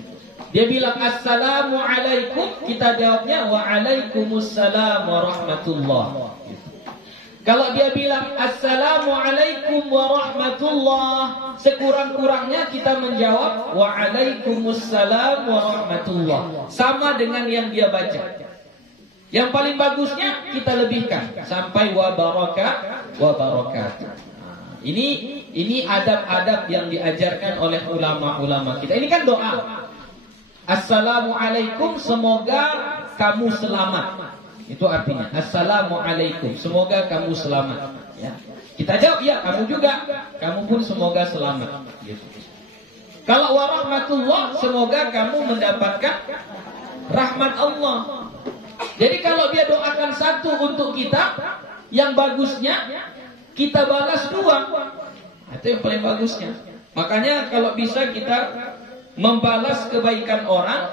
Dia bilang assalamualaikum, kita jawabnya waalaikumsalam warahmatullah. Kalau dia bilang assalamualaikum warahmatullah, sekurang-kurangnya kita menjawab waalaikumsalam warahmatullah. Sama dengan yang dia baca. Yang paling bagusnya kita lebihkan sampai wabarakatuh. Ini adab-adab yang diajarkan oleh ulama-ulama kita. Ini kan doa. Assalamualaikum, semoga kamu selamat. Itu artinya assalamualaikum, semoga kamu selamat. Ya. Kita jawab ya, kamu juga, kamu pun semoga selamat. Gitu. Kalau warahmatullah, semoga kamu mendapatkan rahmat Allah. Jadi kalau dia doakan satu untuk kita, yang bagusnya kita balas dua. Itu yang paling bagusnya. Makanya kalau bisa kita membalas kebaikan orang,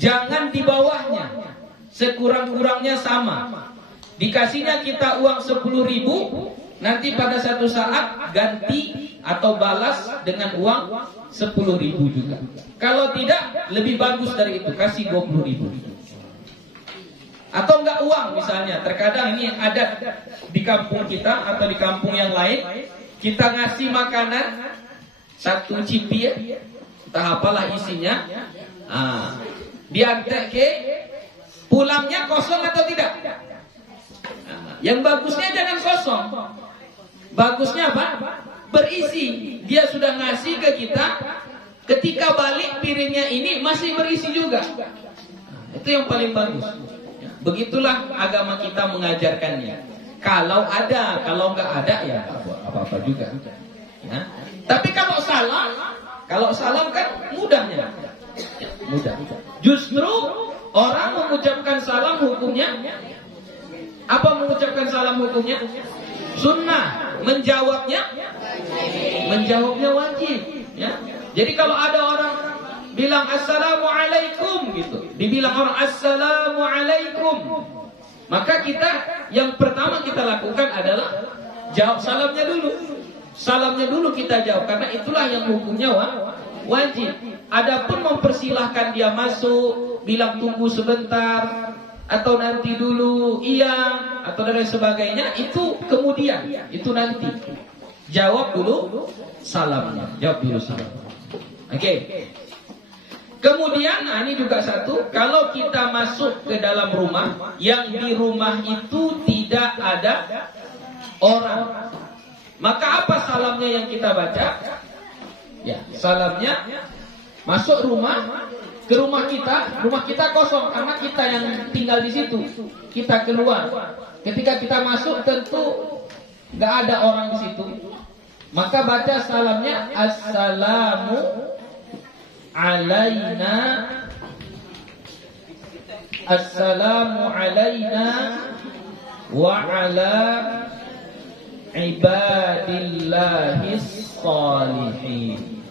jangan di bawahnya, sekurang-kurangnya sama. Dikasihnya kita uang 10.000, nanti pada satu saat ganti atau balas dengan uang 10.000 juga. Kalau tidak, lebih bagus dari itu, kasih 20.000. Atau enggak uang misalnya. Terkadang ini yang ada di kampung kita atau di kampung yang lain, kita ngasih makanan satu cipi, entah apalah isinya, diantek ke, pulangnya kosong atau tidak? Yang bagusnya jangan kosong. Bagusnya apa? Berisi. Dia sudah ngasih ke kita, ketika balik piringnya ini masih berisi juga. Itu yang paling bagus. Begitulah agama kita mengajarkannya. Kalau ada, kalau enggak ada ya apa-apa juga. Ya. Tapi kalau salam kan mudahnya. Mudah. Justru orang mengucapkan salam hukumnya apa? Mengucapkan salam hukumnya sunnah. Menjawabnya wajib. Ya. Jadi kalau ada orang bilang assalamualaikum gitu, dibilang orang assalamualaikum, maka kita yang pertama kita lakukan adalah jawab salamnya dulu. salamnya dulu kita jawab, karena itulah yang hukumnya wajib. Adapun mempersilahkan dia masuk, bilang tunggu sebentar, atau nanti dulu, iya, atau dan lain sebagainya, itu kemudian, itu nanti. Jawab dulu salamnya, jawab dulu salam. Oke. Kemudian, ini juga satu, kalau kita masuk ke dalam rumah, yang di rumah itu tidak ada orang, maka apa salamnya yang kita baca? Ya, salamnya masuk rumah, ke rumah kita kosong karena kita yang tinggal di situ. Kita keluar. Ketika kita masuk tentu nggak ada orang di situ. Maka baca salamnya assalamu alaina, assalamu alaina wa ala ibadillahis shalihin.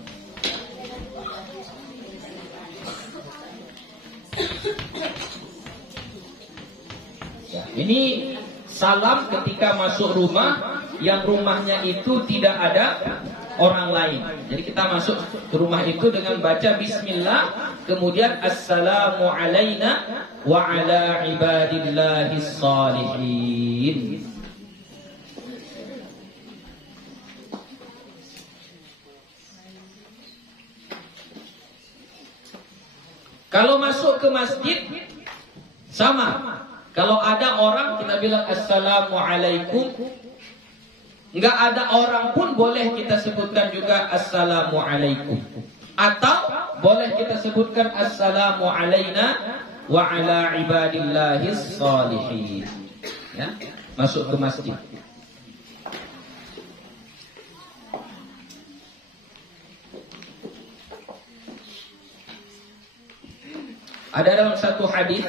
Ya, ini salam ketika masuk rumah yang rumahnya itu tidak ada orang lain. Jadi kita masuk ke rumah itu dengan baca bismillah, kemudian assalamu alaina wa ala ibadillahis shalihin. Kalau masuk ke masjid sama. Kalau ada orang kita bilang assalamualaikum. Enggak ada orang pun boleh kita sebutkan juga assalamualaikum. Atau boleh kita sebutkan assalamu alaina wa ala ibadillahis shalihin. Ya, masuk ke masjid. Ada dalam satu hadis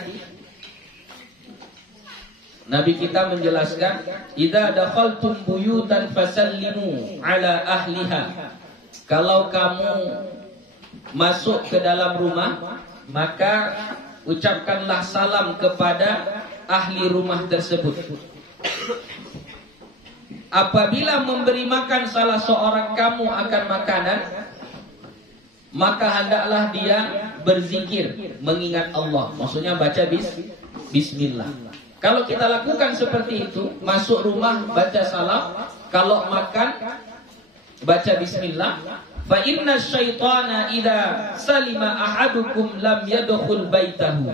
Nabi kita menjelaskan, idza dakhaltum buyutan fasallimu ala ahliha. Kalau kamu masuk ke dalam rumah, maka ucapkanlah salam kepada ahli rumah tersebut. Apabila memberi makan salah seorang kamu akan makanan, maka hendaklah dia berzikir, mengingat Allah. Maksudnya baca bismillah. Kalau kita lakukan seperti itu, masuk rumah baca salam, kalau makan baca bismillah. Fa inna syaitana idza salima ahadukum lam yadkhul baitahu.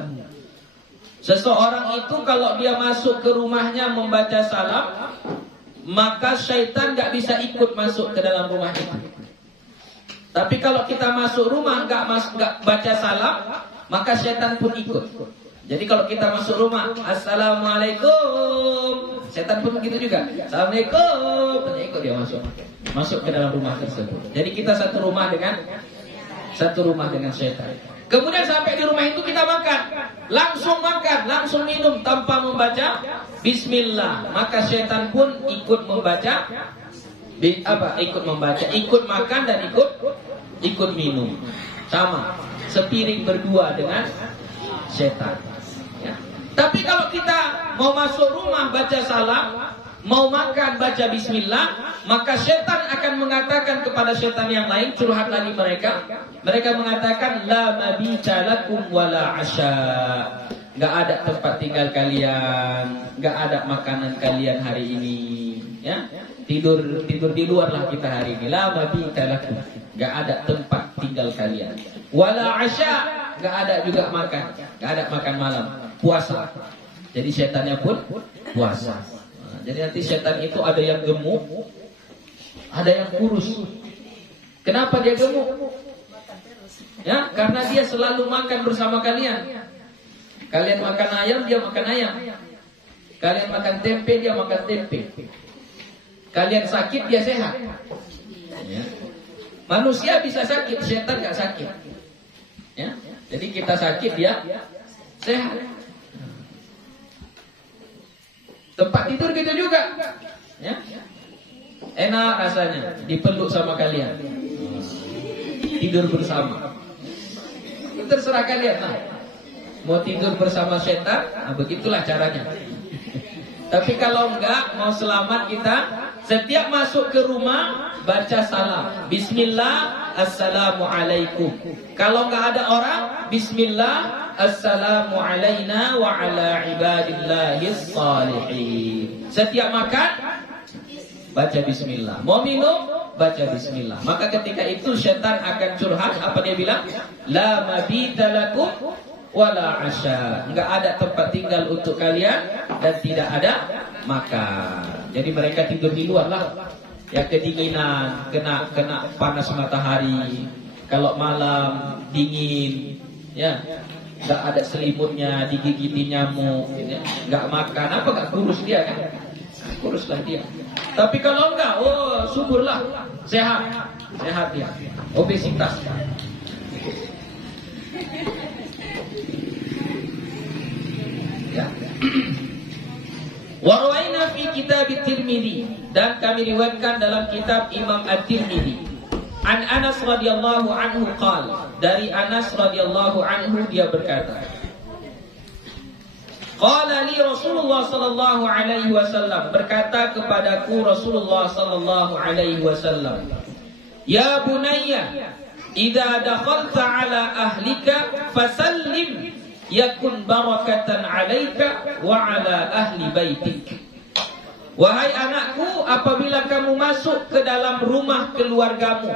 Seseorang itu kalau dia masuk ke rumahnya membaca salam, maka syaitan enggak bisa ikut masuk ke dalam rumah itu. Tapi kalau kita masuk rumah enggak baca salam, maka syaitan pun ikut. Jadi kalau kita masuk rumah, assalamualaikum, syaitan pun begitu juga. Assalamualaikum, ikut dia masuk ke dalam rumah tersebut. Jadi kita satu rumah dengan syaitan. Kemudian sampai di rumah itu kita makan, langsung minum tanpa membaca bismillah. Maka syaitan pun ikut membaca, ikut makan dan ikut minum. Sama, sepiring berdua dengan syaitan. Ya. Tapi kalau kita mau masuk rumah baca salam, mau makan baca bismillah, maka syaitan akan mengatakan kepada syaitan yang lain, curhat lagi mereka. Mereka mengatakan la mabita lakum wala asya. Enggak ada tempat tinggal kalian, enggak ada makanan kalian hari ini, ya. Tidur di luar lah kita hari ini. La mabita lakum. Enggak ada tempat tinggal kalian. Wala asya, enggak ada juga makan. Enggak ada makan malam. Puasa. Jadi setannya pun puasa. Jadi nanti setan itu ada yang gemuk, ada yang kurus. Kenapa dia gemuk? Ya, karena dia selalu makan bersama kalian. Kalian makan ayam, dia makan ayam. Kalian makan tempe, dia makan tempe. Kalian sakit, dia sehat. Ya. Manusia bisa sakit, setan gak sakit. Ya. Jadi kita sakit, dia sehat. Tempat tidur gitu juga, ya. Enak rasanya dipeluk sama kalian, tidur bersama. Terserah kalian lah. Mau tidur bersama setan, nah begitulah caranya. Tapi kalau enggak, mau selamat kita setiap masuk ke rumah baca salam. Bismillah, assalamualaikum. Kalau nggak ada orang, Bismillah, assalamu alaina wa ala ibadillahis salihin. Setiap makan baca Bismillah. Mau minum baca Bismillah. Maka ketika itu syaitan akan curhat. Apa dia bilang? La mabita lakum wala asya. Enggak ada tempat tinggal untuk kalian dan tidak ada makan. Jadi mereka tidur di luar lah. Ya kedinginan, kena panas matahari. Kalau malam dingin, ya enggak ada selimutnya, digigiti nyamuk, ya. Enggak makan, apa enggak kurus dia kan? Kuruslah dia. Tapi kalau enggak, oh suburlah, sehat dia, obesitas. Ya. Warwaina fi kitab At-Tirmidzi, dan kami riwayatkan dalam kitab Imam At-Tirmidzi. An Anas radhiyallahu anhu qala, dari Anas radhiyallahu anhu dia berkata, qala li Rasulullah sallallahu alaihi wasallam, berkata kepadaku Rasulullah sallallahu alaihi wasallam, ya bunayya, idza dakhalta ala ahlika fasallim yakun barakatan alaika wa ala ahli baitik. Wahai anakku, apabila kamu masuk ke dalam rumah keluargamu,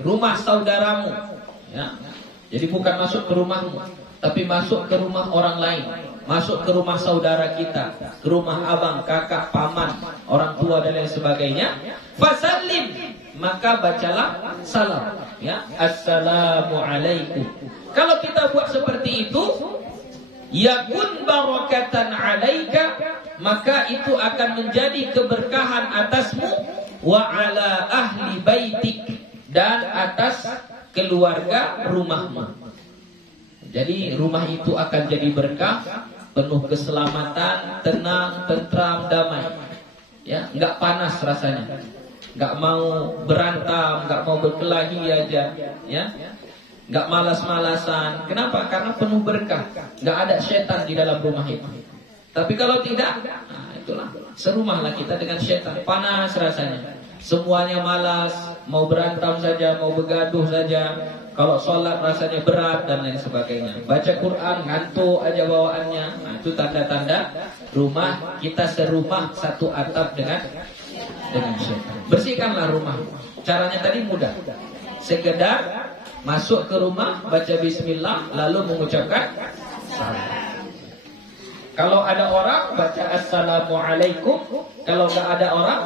rumah saudaramu, ya. Jadi bukan masuk ke rumahmu, tapi masuk ke rumah orang lain, masuk ke rumah saudara kita, ke rumah abang, kakak, paman, orang tua dan lain sebagainya. Fasallim, maka bacalah salam, ya. Assalamualaikum. Kalau kita buat seperti itu, yakun barakatan alaika, maka itu akan menjadi keberkahan atasmu, wa ala ahli baitik, dan atas keluarga rumahmu. Jadi rumah itu akan jadi berkah, penuh keselamatan, tenang, tentram, damai. Ya, enggak panas rasanya. Enggak mau berantam, enggak mau berkelahi aja, ya. Enggak malas-malasan. Kenapa? Karena penuh berkah. Enggak ada setan di dalam rumah itu. Tapi kalau tidak, nah itulah, serumahlah kita dengan setan. Panas rasanya. Semuanya malas, mau berantam saja, mau begaduh saja. Kalau sholat rasanya berat dan lain sebagainya. Baca Quran ngantuk aja bawaannya. Nah, itu tanda-tanda rumah kita serumah satu atap dengan setan. Bersihkanlah rumah. Caranya tadi mudah. Sekedar masuk ke rumah, baca bismillah, lalu mengucapkan salam. Kalau ada orang, baca assalamualaikum. Kalau enggak ada orang,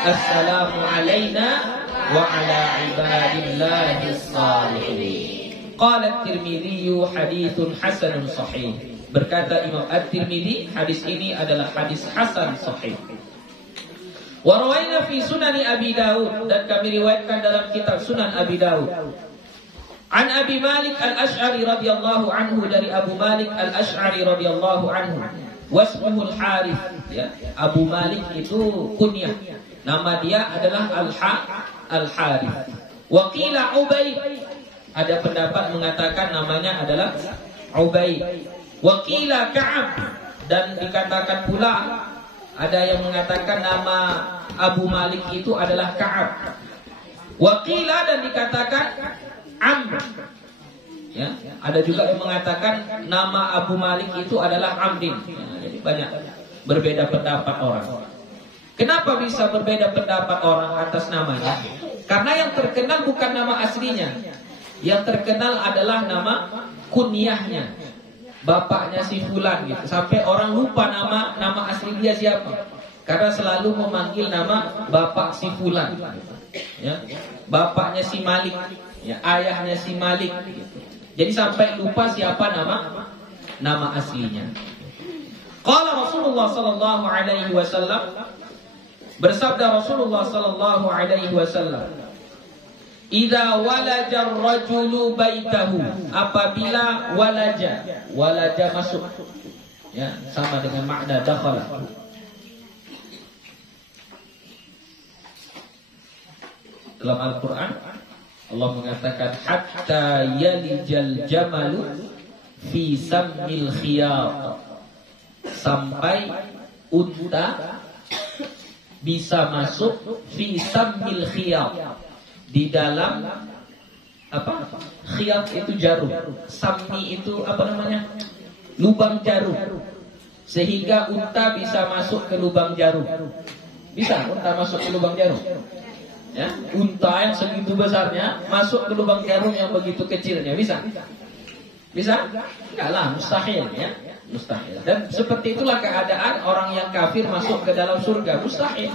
assalamu alaina wa ala ibadillahis salihin. Qala At-Tirmidzi haditsun hasanun sahih. Berkata Imam At-Tirmidzi, hadis ini adalah hadis hasan sahih. Wa rawaina fi Sunan Abi Daud, dan kami riwayatkan dalam kitab Sunan Abi Daud. An Abi Malik Al-Asy'ari radhiyallahu anhu, dari Abu Malik Al-Asy'ari radhiyallahu anhu. Wasmuhul Harith, ya. Abu Malik itu kunyah. Nama dia adalah Al-Harith. Wa qila Ubaid. Ada pendapat mengatakan namanya adalah Ubaid. Wa qila Ka'ab, dan dikatakan pula ada yang mengatakan nama Abu Malik itu adalah Ka'ab. Wa qila, dan dikatakan Amr. Ya, ada juga yang mengatakan nama Abu Malik itu adalah Amrin. Ya, jadi banyak berbeda pendapat orang. Kenapa bisa berbeda pendapat orang atas namanya? Karena yang terkenal bukan nama aslinya. Yang terkenal adalah nama kunyahnya. Bapaknya si fulan gitu. Sampai orang lupa nama asli dia siapa. Karena selalu memanggil nama bapak si fulan. Ya. Bapaknya si Malik. Ya, ayahnya si Malik gitu. Jadi sampai lupa siapa nama aslinya. Qala Rasulullah sallallahu alaihi wasallam, bersabda Rasulullah sallallahu alaihi wasallam, idza walaja ar-rajulu baitahu, apabila walaja masuk, ya, sama dengan makna dakhala. Dalam Al-Qur'an Allah mengatakan hatta yalijal jamalu fi sammil khiyat, sampai unta bisa masuk fi sammil khiyat, di dalam apa? Khiyat itu jarum, sammi itu apa namanya? Lubang jarum. Sehingga unta bisa masuk ke lubang jarum. Bisa unta masuk ke lubang jarum? Ya, unta yang segitu besarnya masuk ke lubang jarum yang begitu kecilnya, bisa? Bisa? Enggak lah, mustahil ya. Mustahil. Dan seperti itulah keadaan orang yang kafir masuk ke dalam surga, mustahil.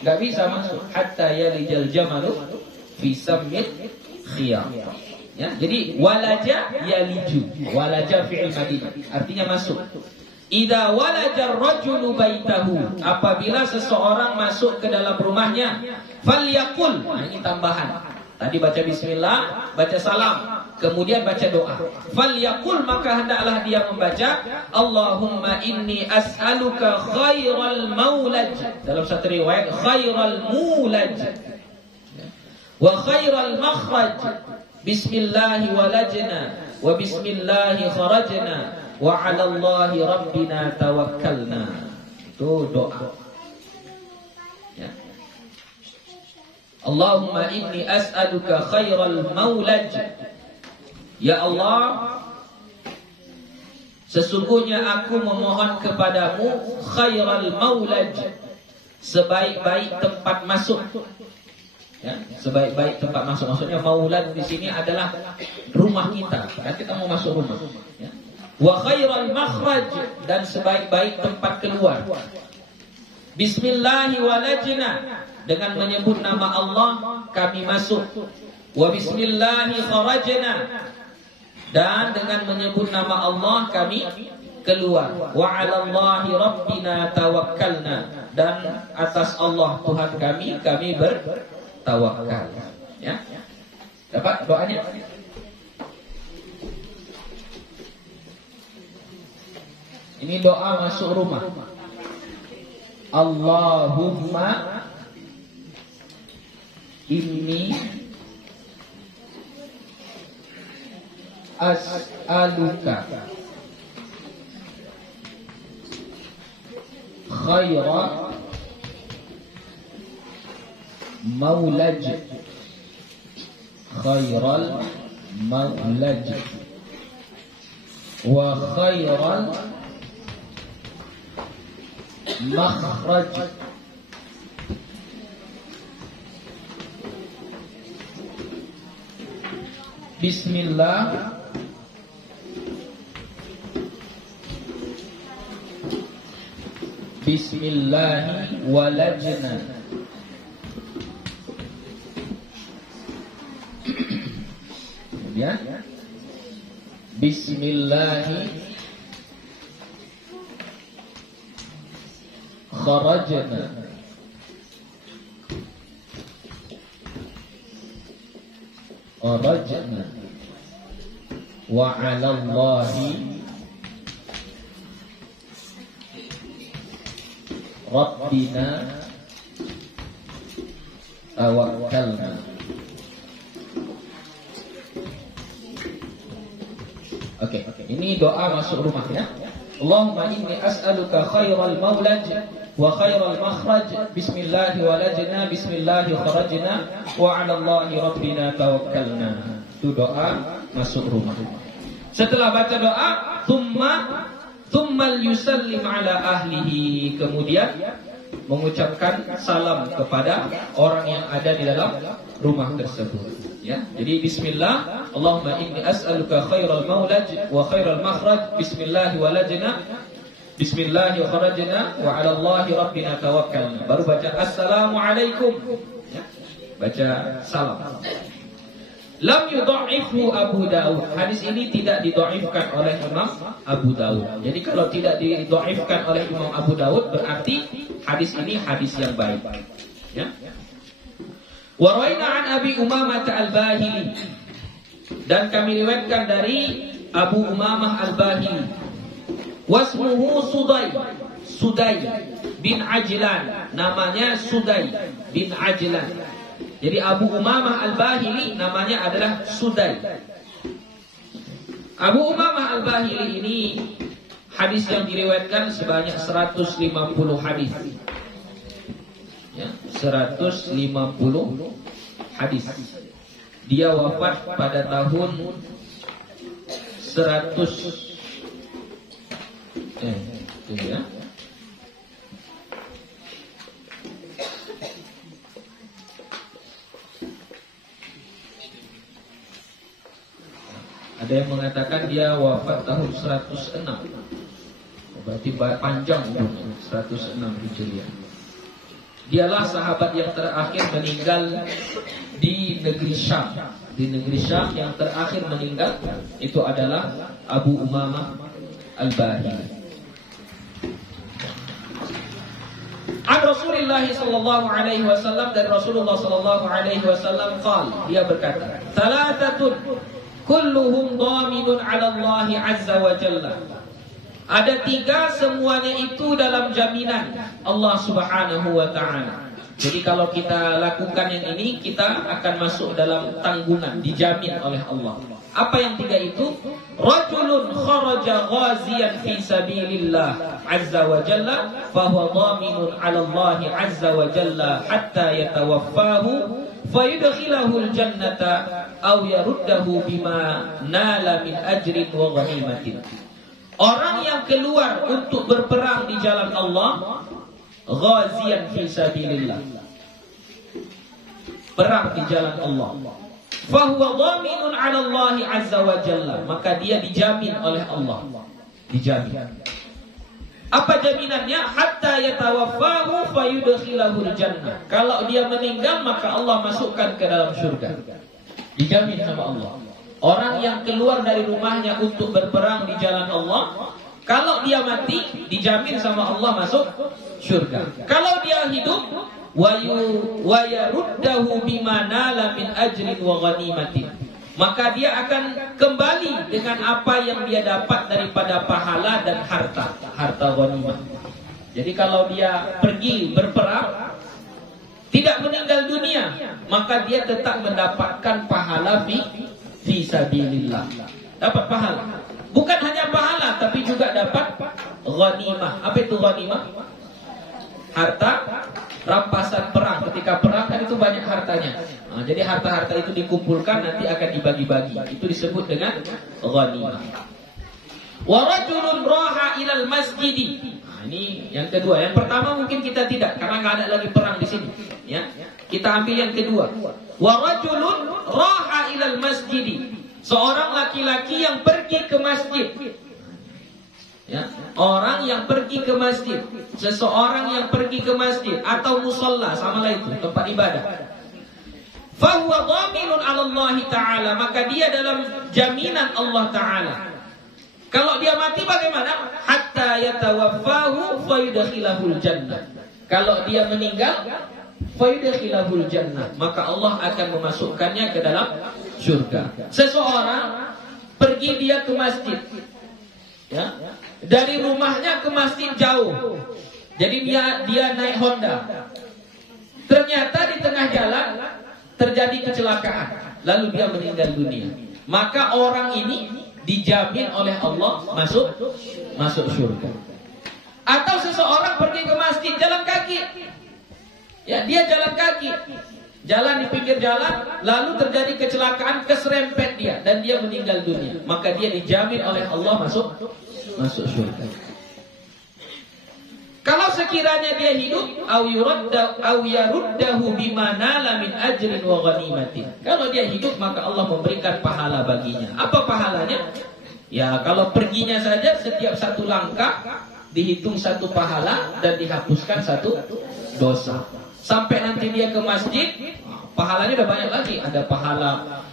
Enggak bisa masuk hatta yalijal jamalu fi sammil khiyat. Ya, jadi walaja yaliju, walaja fi'il madhi, artinya masuk. Idza walaja ar-rajulu baitahu, apabila seseorang masuk ke dalam rumahnya, falyaqul, nah ini tambahan. Tadi baca bismillah, baca salam, kemudian baca doa. Falyaqul, maka hendaklah dia membaca Allahumma inni as'aluka khairal maulaj, dalam satu riwayat khairal mulaj wa khairal makhraj, bismillahi walajna wa bismillahi kharajna wa 'ala Allahi rabbina tawakkalna. Itu doa. Ya. Allahumma inni as'aluka khairal maulaj. Ya Allah, sesungguhnya aku memohon kepadamu khairal maulaj, sebaik-baik tempat masuk. Ya, sebaik-baik tempat masuk, maksudnya maulad di sini adalah rumah kita. Kan kita mau masuk rumah. Ya. Wa khairal makhraj, dan sebaik-baik tempat keluar. Bismillahi walajna, dengan menyebut nama Allah kami masuk. Wa bismillahi kharajna, dan dengan menyebut nama Allah kami keluar. Wa 'ala Allahi rabbina tawakkalna, dan atas Allah Tuhan kami bertawakal. Ya. Dapat doanya? Ini doa masuk rumah. Allahumma inni as'aluka khaira maulaj, khairal maulaj wa khairal makhraj, bismillah bismillahi walajna ya, bismillahi kharajna wa 'ala Allahi rabbina tawakkalna. Oke, ini doa masuk rumah ya. Allahumma inni as'aluka khairal maulaj wa khairal makhraj, bismillahi walajna bismillahi kharajna wa 'ala Allahi rabbina tawakkalna. Itu doa masuk rumah. Setelah baca doa, thumma yusallim ala ahlihi, kemudian mengucapkan salam kepada orang yang ada di dalam rumah tersebut. Ya, jadi bismillah, Allahumma inni as'aluka khairal maulaj wa khairal makhraj, bismillahi walajna bismillahi kharajna wa 'ala Allahi rabbina tawakkalna. Baru baca assalamu alaikum. Ya, baca salam. Lam yudha'ifhu Abu Daud. Hadis ini tidak didhaifkan oleh Imam Abu Daud. Jadi kalau tidak didhaifkan oleh Imam Abu Daud, berarti hadis ini hadis yang baik. Ya. Wa rawaina an Abi Umamah al-Bahili, dan kami riwayatkan dari Abu Umamah al-Bahili. Wasmuhu Sudai bin Ajlan, namanya Sudai bin Ajlan. Jadi Abu Umamah al-Bahili namanya adalah Sudai. Abu Umamah al-Bahili ini hadis yang diriwayatkan sebanyak 150 hadis. 150 hadis. Dia wafat pada tahun 100 ya. Ada yang mengatakan dia wafat tahun 106. Berarti panjang umurnya, 106 Hijriah. Dialah sahabat yang terakhir meninggal di negeri Syam. Di negeri Syam yang terakhir meninggal itu adalah Abu Umamah Al-Bahili. An Rasulullah sallallahu alaihi wasallam, dari Rasulullah sallallahu alaihi wasallam qala, dia berkata, "Thalathatun kulluhum dhaminun 'ala Allah 'azza wa jalla." Ada 3 semuanya itu dalam jaminan Allah Subhanahu wa taala. Jadi kalau kita lakukan yang ini, kita akan masuk dalam tanggungan, dijamin oleh Allah. Apa yang 3 itu? Rajulun kharaja ghaziyan fi sabilillah azza wa jalla fa huwa dhaminun 'ala Allah azza wa jalla hatta yatawaffahu fayudkhilahu al-jannata aw yaruddahu bima nala min ajrin wa ghanimatin. Orang yang keluar untuk berperang di jalan Allah, ghaziyan fi sabilillah, perang di jalan Allah, fahuwa dhaminun 'ala Allah azza wa jalla, maka dia dijamin oleh Allah. Dijamin. Apa jaminannya? Hatta yatawaffahu fayudkhilahul jannah. Kalau dia meninggal maka Allah masukkan ke dalam surga. Dijamin sama Allah. Orang yang keluar dari rumahnya untuk berperang di jalan Allah, kalau dia mati dijamin sama Allah masuk surga. Kalau dia hidup, wa yaruddahu bima nala min ajrin wa ghanimatin, maka dia akan kembali dengan apa yang dia dapat daripada pahala dan harta ghanimah. Jadi kalau dia pergi berperang tidak meninggal dunia, maka dia tetap mendapatkan pahala fi sabilillah. Dapat pahala. Bukan hanya pahala tapi juga dapat ghanimah. Apa itu ghanimah? Harta rampasan perang. Ketika perang kan itu banyak hartanya. Nah, jadi harta-harta itu dikumpulkan nanti akan dibagi-bagi. Itu disebut dengan ghanimah. Wa rajulun raha ilal masjidi. Nah, ini yang kedua. Yang pertama mungkin kita tidak, karena nggak ada lagi perang di sini. Ya, kita ambil yang kedua. Wa rajulun raha ilal masjidi. Seorang laki-laki yang pergi ke masjid. Ya, orang yang pergi ke masjid. Seseorang yang pergi ke masjid atau musalla, sama lah itu, tempat ibadah. Fahuwa dhaminun 'ala Allah taala, maka dia dalam jaminan Allah taala. Kalau dia mati bagaimana? Hatta yatawaffahu fayudkhilahul jannah. Kalau dia meninggal, fayudkhilahul jannah, maka Allah akan memasukkannya ke dalam surga. Seseorang pergi dia ke masjid, ya, dari rumahnya ke masjid jauh. Jadi dia naik Honda. Ternyata di tengah jalan terjadi kecelakaan, lalu dia meninggal dunia. Maka orang ini dijamin oleh Allah masuk surga. Atau seseorang pergi ke masjid jalan kaki. Ya, dia jalan kaki. Jalan di pinggir jalan, lalu terjadi kecelakaan, keserempet dia dan dia meninggal dunia. Maka dia dijamin oleh Allah masuk surga. Kalau sekiranya dia hidup, au yaruddahu bima nala min ajrin wa ghanimatin. Kalau dia hidup maka Allah memberikan pahala baginya. Apa pahalanya? Ya, kalau perginya saja setiap satu langkah dihitung satu pahala dan dihapuskan satu dosa. Sampai nanti dia ke masjid, pahalanya udah banyak lagi. Ada pahala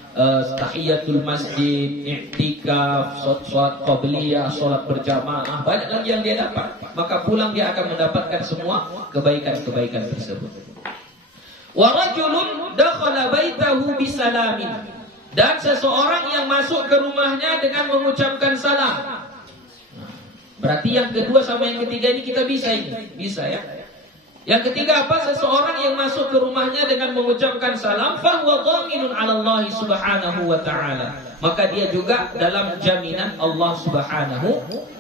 tahiyatul masjid, i'tikaf, salat qabliyah, salat berjamaah, banyak lagi yang dia dapat. Maka pulang dia akan mendapatkan semua kebaikan-kebaikan tersebut. Wa rajulun dakhala baitahu bisalamin, dan seseorang yang masuk ke rumahnya dengan mengucapkan salam. Berarti yang kedua sama yang ketiga ini kita bisa ya. Yang ketiga apa? Seseorang yang masuk ke rumahnya dengan mengucapkan salam, fahuwa dhaminun 'ala Allah subhanahu wa ta'ala. Maka dia juga dalam jaminan Allah subhanahu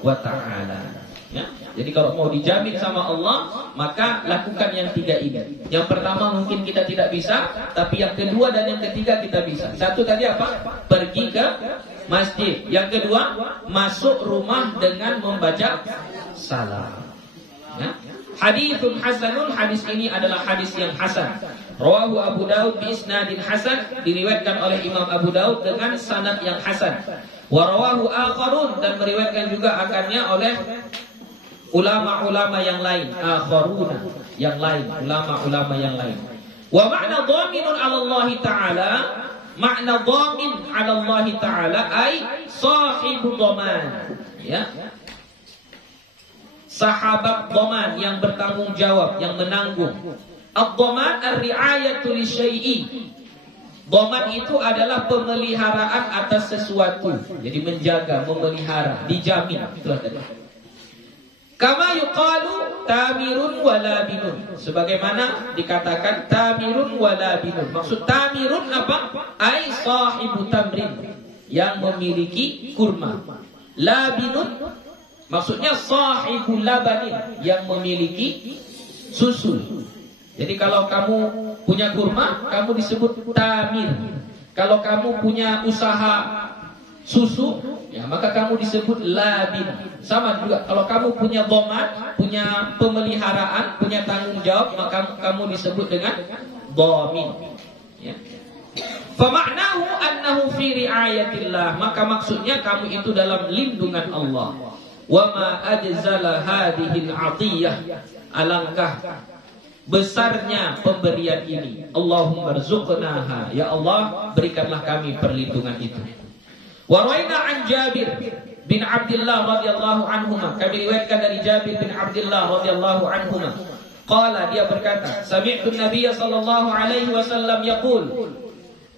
wa ta'ala. Ya. Jadi kalau mau dijamin sama Allah, maka lakukan yang 3 ini. Yang pertama mungkin kita tidak bisa, tapi yang kedua dan yang ketiga kita bisa. Satu tadi apa? Pergi ke masjid. Yang kedua, masuk rumah dengan membaca salam. Ya. Hadithun hasanun, hadis ini adalah hadis yang hasan. Rawahu Abu Daud bi isnadin hasan, diriwayatkan oleh Imam Abu Daud dengan sanad yang hasan. Wa rawahu akharun, dan meriwayatkan juga akannya oleh ulama-ulama yang lain, akharuna yang lain, ulama-ulama yang lain. Wa ma'na dhaminun 'ala Allah Ta'ala, makna dhamin 'ala Allah Ta'ala ay sahibu dhaman. Ya. Sahabat dhaman, yang bertanggung jawab, yang menanggung. Ad-dhaman ar-ri'ayatu li syai'i. Dhaman itu adalah pemeliharaan atas sesuatu. Jadi menjaga, memelihara, dijamin. Itulah tadi. Kama yuqalu tamirun wa labinun. Sebagaimana dikatakan tamirun wa labinun. Maksud tamirun apa? Ai sahibu tamrin, yang memiliki kurma. Labinun maksudnya sahibu labanin, yang memiliki susu. Jadi kalau kamu punya kurma, kamu disebut tamir. Kalau kamu punya usaha susu, ya maka kamu disebut labin. Sama juga kalau kamu punya dhaman, punya pemeliharaan, punya tanggung jawab, maka kamu disebut dengan dhamin. Ya. Fama'nahu annahu fi ri'ayatillah, maka maksudnya kamu itu dalam lindungan Allah. Wa ma ajzala hadhil 'atiyah, alangkah besarnya pemberian ini. Allahumma rzuqnaha, ya Allah berikanlah kami perlindungan itu. Wa rawaina an Jabir bin Abdullah radhiyallahu anhuma, kami riwayatkan dari Jabir bin Abdullah radhiyallahu anhuma, qala, dia berkata, sami'tu an-nabiy sallallahu alaihi wasallam yaqul,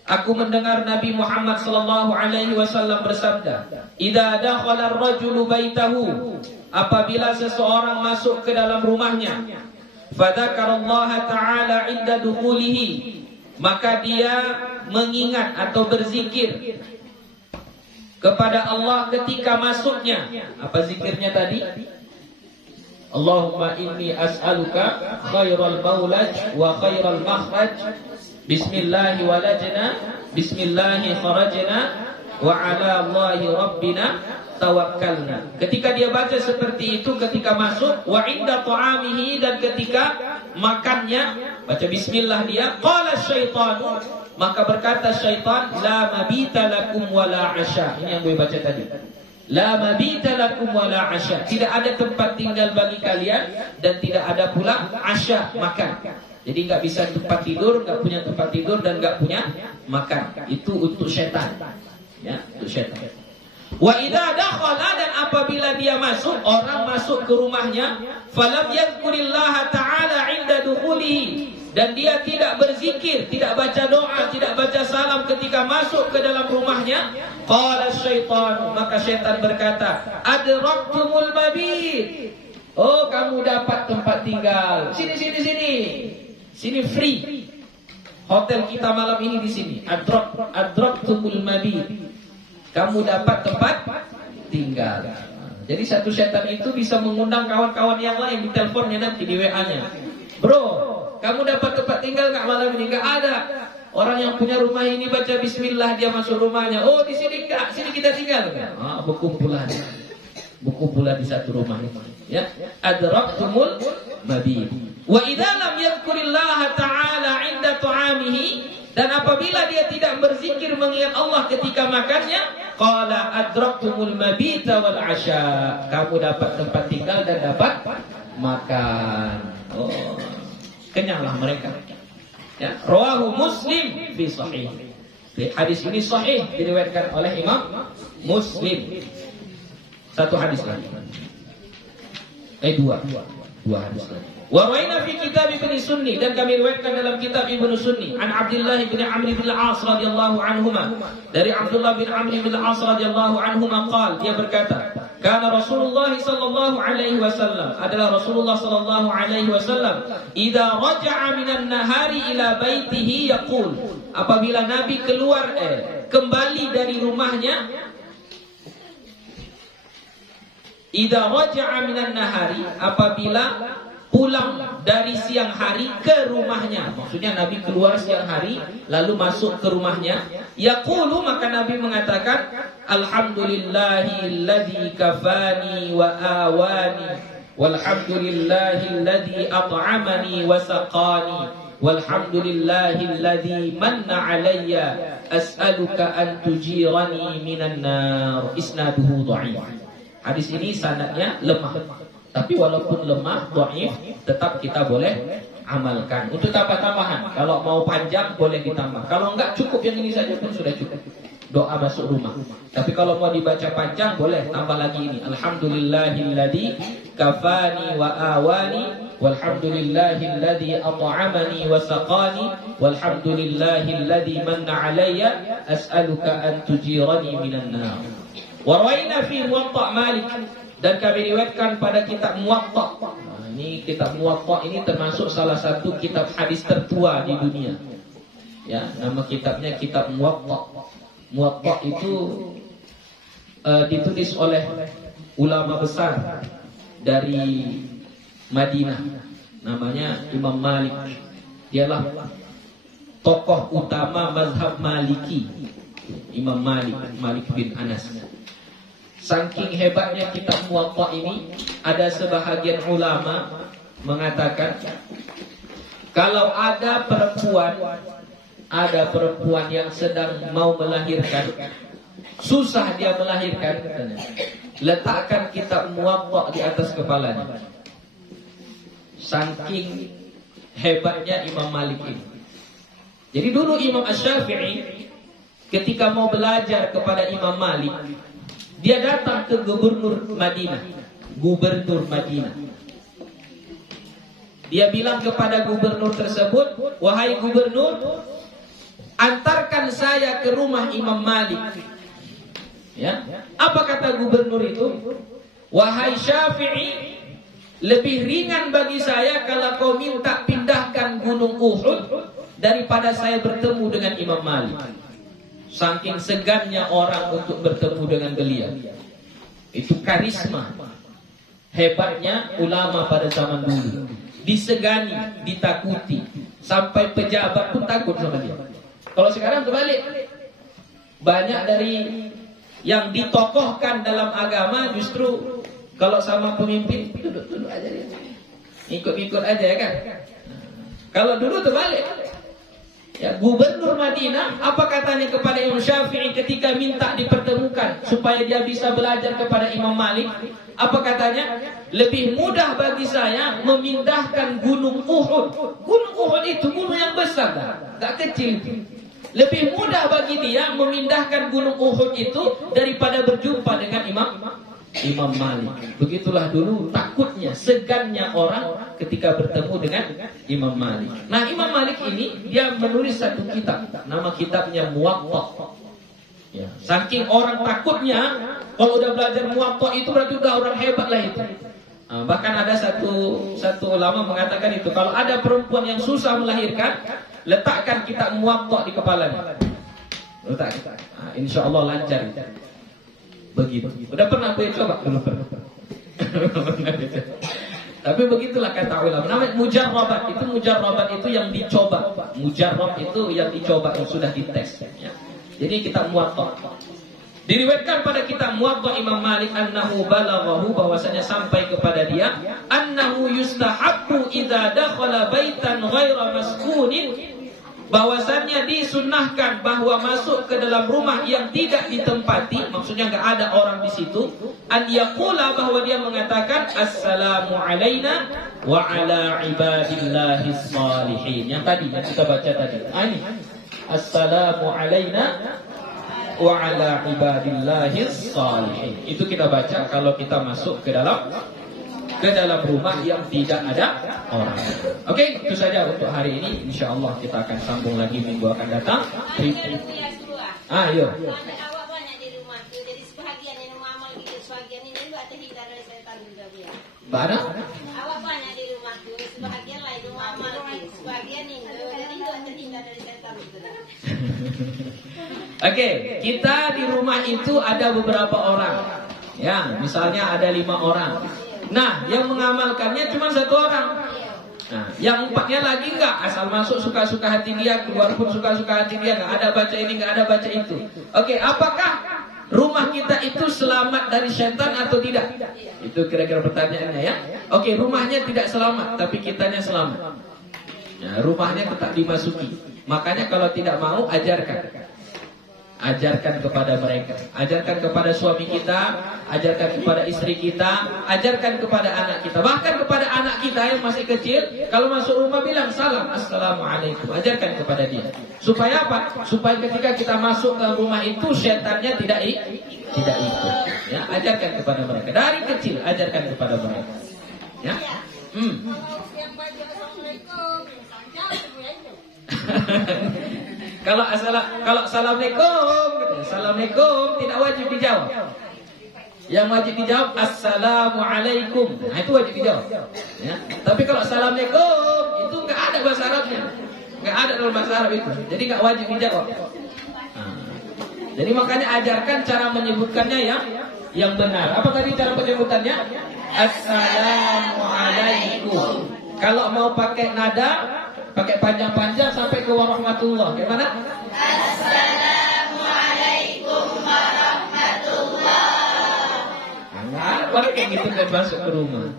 aku mendengar Nabi Muhammad sallallahu alaihi wasallam bersabda, idza dakhala ar-rajulu baitahu, apabila seseorang masuk ke dalam rumahnya, fadzakarallaha ta'ala 'inda dukhulihi, maka dia mengingat atau berzikir kepada Allah ketika masuknya. Apa zikirnya tadi? Allahumma inni as'aluka khairal maulaj wa khairal makhraj, bismillahi walajna, bismillahi kharajna, wa ala Allahi rabbina tawakkalna. Ketika dia baca seperti itu ketika masuk, wa inda ta'amihi, dan ketika makannya baca bismillah dia, qala syaitanu, maka berkata syaitan, la mabita lakum wala asya. Ini yang gue baca tadi. La mabita lakum wala asya, tidak ada tempat tinggal bagi kalian dan tidak ada pula asya, makan. Jadi nggak bisa tempat tidur, nggak punya tempat tidur dan nggak punya makan. Itu untuk syaitan. Ya, untuk syaitan. Wa idza dakhala, dan apabila dia masuk, orang masuk ke rumahnya, falam yadhkurillaha ta'ala 'inda dukhulihi, dan dia tidak berzikir, tidak baca doa, tidak baca salam ketika masuk ke dalam rumahnya, qala syaitan, maka syaitan berkata, adraktumul mabit, oh kamu dapat tempat tinggal, sini free, hotel kita malam ini di sini, adraktumul mabit, kamu dapat tempat tinggal. Jadi satu syaitan itu bisa mengundang kawan-kawan yang lain di teleponnya, nanti di WA-nya, bro, kamu dapat tempat tinggal nggak malam ini? Nggak ada. Orang yang punya rumah ini baca bismillah, dia masuk rumahnya. Oh, di sini nggak, sini kita tinggal. Berkumpulan di satu rumah. Ya, adraktumul mabit. Wa idza lam yadhkurillaha ta'ala 'inda ta'amihi, dan apabila dia tidak berzikir mengingat Allah ketika makannya, qala adraktumul mabita wal 'asya, kamu dapat tempat tinggal dan dapat makan. Oh, kenyanglah mereka. Ya, rawahu Muslim fi sahih. Hadis ini sahih, diriwayatkan oleh Imam Muslim. Satu hadis lagi. Dua hadis lagi. Wa rawaina fi kitab Ibnu Sunni, dan kami riwayatkan dalam kitab Ibnu Sunni an Abdullah bin Amr bin Al-As radhiyallahu anhuma, dari Abdullah bin Amr bin Al-As radhiyallahu anhuma qala, dia berkata, kana Rasulullah sallallahu alaihi wasallam, adalah Rasulullah sallallahu alaihi wasallam, idza raja'a minan nahari ila baitihi yaqul, apabila Nabi kembali dari rumahnya, idza raja'a minan nahari, apabila pulang dari siang hari ke rumahnya. Maksudnya Nabi keluar siang hari lalu masuk ke rumahnya. Yaqulu, maka Nabi mengatakan, alhamdulillahilladzi kafani wa awani, walhamdulillahilladzi at'amani wa saqani, walhamdulillahilladzi manna alayya, as'aluka an tujirani minan nar. Isnaduhu dha'if. Hadis ini sanadnya lemah. Tapi walaupun lemah, dhaif, tetap kita boleh amalkan. Untuk tambah-tambahan, kalau mau panjang boleh ditambah. Kalau enggak, cukup yang ini saja pun sudah cukup. Doa masuk rumah. Tapi kalau mau dibaca panjang, boleh tambah lagi ini. Alhamdulillahilladzi kafani wa awani, walhamdulillahilladzi at'amani wa saqani, walhamdulillahilladzi manna alayya, as'aluka an tujirani minan nar. Wa rawaina fi Muwatta Malik, dan kami riwayatkan pada kitab Muwatta. Nah, ini kitab Muwatta ini termasuk salah satu kitab hadis tertua di dunia. Ya, nama kitabnya kitab Muwatta. Muwatta itu ditulis oleh ulama besar dari Madinah. Namanya Imam Malik. Dialah tokoh utama mazhab Maliki. Imam Malik, Malik bin Anas. Saking hebatnya kitab Muwatta ini, ada sebahagian ulama mengatakan, kalau ada perempuan yang sedang mau melahirkan, susah dia melahirkan, letakkan kitab Muwatta di atas kepalanya. Saking hebatnya Imam Malik ini. Jadi dulu Imam Asy-Syafi'i ketika mau belajar kepada Imam Malik, dia datang ke gubernur Madinah. Dia bilang kepada gubernur tersebut, wahai gubernur, antarkan saya ke rumah Imam Malik. Ya, apa kata gubernur itu? Wahai Syafi'i, lebih ringan bagi saya kalau kau minta pindahkan gunung Uhud daripada saya bertemu dengan Imam Malik. Saking segannya orang untuk bertemu dengan beliau. Itu karisma. Hebatnya ulama pada zaman dulu. Disegani, ditakuti. Sampai pejabat pun takut sama dia. Kalau sekarang terbalik. Banyak dari yang ditokohkan dalam agama justru kalau sama pemimpin, duduk aja dia. Ikut-ikut aja ya kan. Kalau dulu terbalik. Ya, gubernur Madinah, apa katanya kepada Imam Syafi'i ketika minta dipertemukan supaya dia bisa belajar kepada Imam Malik? Apa katanya? Lebih mudah bagi saya memindahkan gunung Uhud. Gunung Uhud itu gunung yang besar, tak kecil. Lebih mudah bagi dia memindahkan gunung Uhud itu daripada berjumpa dengan Imam Malik. Begitulah dulu takutnya, segannya orang ketika bertemu dengan Imam Malik. Nah, Imam Malik ini dia menulis satu kitab, nama kitabnya Muwatta. Ya, saking orang takutnya, kalau udah belajar Muwatta itu berarti udah orang hebat lah itu. Nah, bahkan ada satu ulama mengatakan itu, kalau ada perempuan yang susah melahirkan, letakkan kitab Muwatta di kepalanya. Letak. Nah, insya Allah lancar. Begitu. Udah pernah gue coba? Belum pernah. Tapi begitulah kata ulama. Namanya mujarrabat. Itu mujarrabat itu yang dicoba. Mujarrab itu yang dicoba, yang sudah dites. Ya. Jadi kita Muwatta. Diriwayatkan pada kitab Muwatta Imam Malik annahu balaghahu, bahwasanya sampai kepada dia annahu yustahabbu idza dakhala baitan ghaira maskunin, bahwasannya disunnahkan bahwa masuk ke dalam rumah yang tidak ditempati, maksudnya enggak ada orang di situ, an yaqula, bahwa dia mengatakan assalamu alaina wa ala ibadillahis salihin. Yang tadi yang kita baca tadi. Ini assalamu alaina wa ala ibadillahis salihin. Itu kita baca kalau kita masuk ke dalam rumah yang tidak ada orang. Oke, itu saja untuk hari ini. InsyaAllah kita akan sambung lagi minggu akan datang. Ayo. Awak banyak di rumah tu, jadi sebahagian yang amal gitu, sebahagian ini juga terhindar dari setan juga dia. Mana? Awak banyak di rumah tu, sebahagian lain rumah amal gitu, sebahagian ini jadi juga terhindar dari setan juga. Oke, kita di rumah itu ada beberapa orang. Ya, misalnya ada 5 orang. Nah, yang mengamalkannya cuma 1 orang. Nah, yang 4-nya lagi enggak, asal masuk suka-suka hati dia, keluar pun suka-suka hati dia, enggak ada baca ini, enggak ada baca itu. Oke, apakah rumah kita itu selamat dari setan atau tidak? Itu kira-kira pertanyaannya ya. Oke, rumahnya tidak selamat, tapi kitanya selamat. Ya, rumahnya tetap dimasuki. Makanya kalau tidak mau, ajarkan. Ajarkan kepada mereka. Ajarkan kepada suami kita, ajarkan kepada istri kita, ajarkan kepada anak kita. Bahkan kepada anak kita yang masih kecil, kalau masuk rumah bilang salam, assalamualaikum. Ajarkan kepada dia. Supaya apa? Supaya ketika kita masuk ke rumah itu, setannya tidak ikut. Ya, ajarkan kepada mereka. Dari kecil, ajarkan kepada mereka. Ya. Kalau assalamualaikum tidak wajib dijawab. Yang wajib dijawab assalamualaikum. Nah, itu wajib dijawab. Ya. Tapi kalau assalamualaikum itu nggak ada bahasa Arabnya, nggak ada dalam bahasa Arab itu. Jadi nggak wajib dijawab. Nah, jadi makanya ajarkan cara menyebutkannya yang benar. Apa tadi cara penyebutannya? Assalamualaikum. Kalau mau pakai nada, pakai panjang-panjang sampai ke warahmatullah. Gimana? Assalamualaikum warahmatullah. Baru kayak gitu kan masuk ke rumah.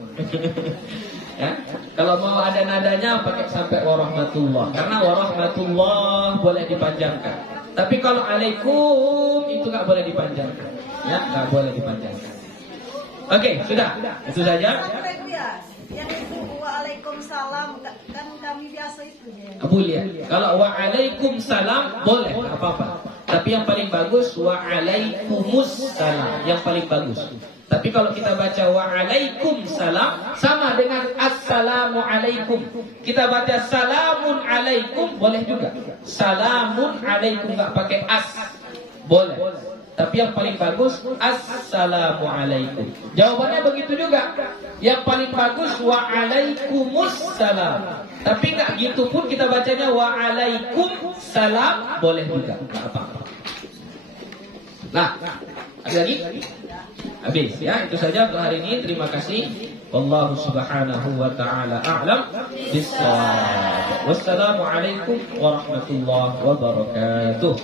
Ya? Kalau mau ada nadanya pakai sampai warahmatullah. Karena warahmatullah boleh dipanjangkan. Tapi kalau alaikum itu nggak boleh dipanjangkan. Ya, nggak boleh dipanjangkan. Oke, sudah. Itu saja. Yang itu waalaikumsalam kan kami biasa itu ya. Boleh. Kalau waalaikumsalam boleh, enggak apa-apa. Tapi yang paling bagus waalaikumsalam, yang paling bagus. Tapi kalau kita baca waalaikumsalam sama dengan assalamualaikum. Kita baca salamun alaikum boleh juga. Salamun alaikum enggak pakai as. Boleh. Tapi yang paling bagus assalamualaikum. Jawabannya begitu juga. Yang paling bagus waalaikumsalam. Tapi enggak gitu pun kita bacanya waalaikumsalam boleh juga, enggak apa-apa. Nah, ada lagi? Habis ya, itu saja untuk hari ini. Terima kasih. Wallahu subhanahu wa ta'ala a'lam bissawab. Wassalamualaikum warahmatullahi wabarakatuh.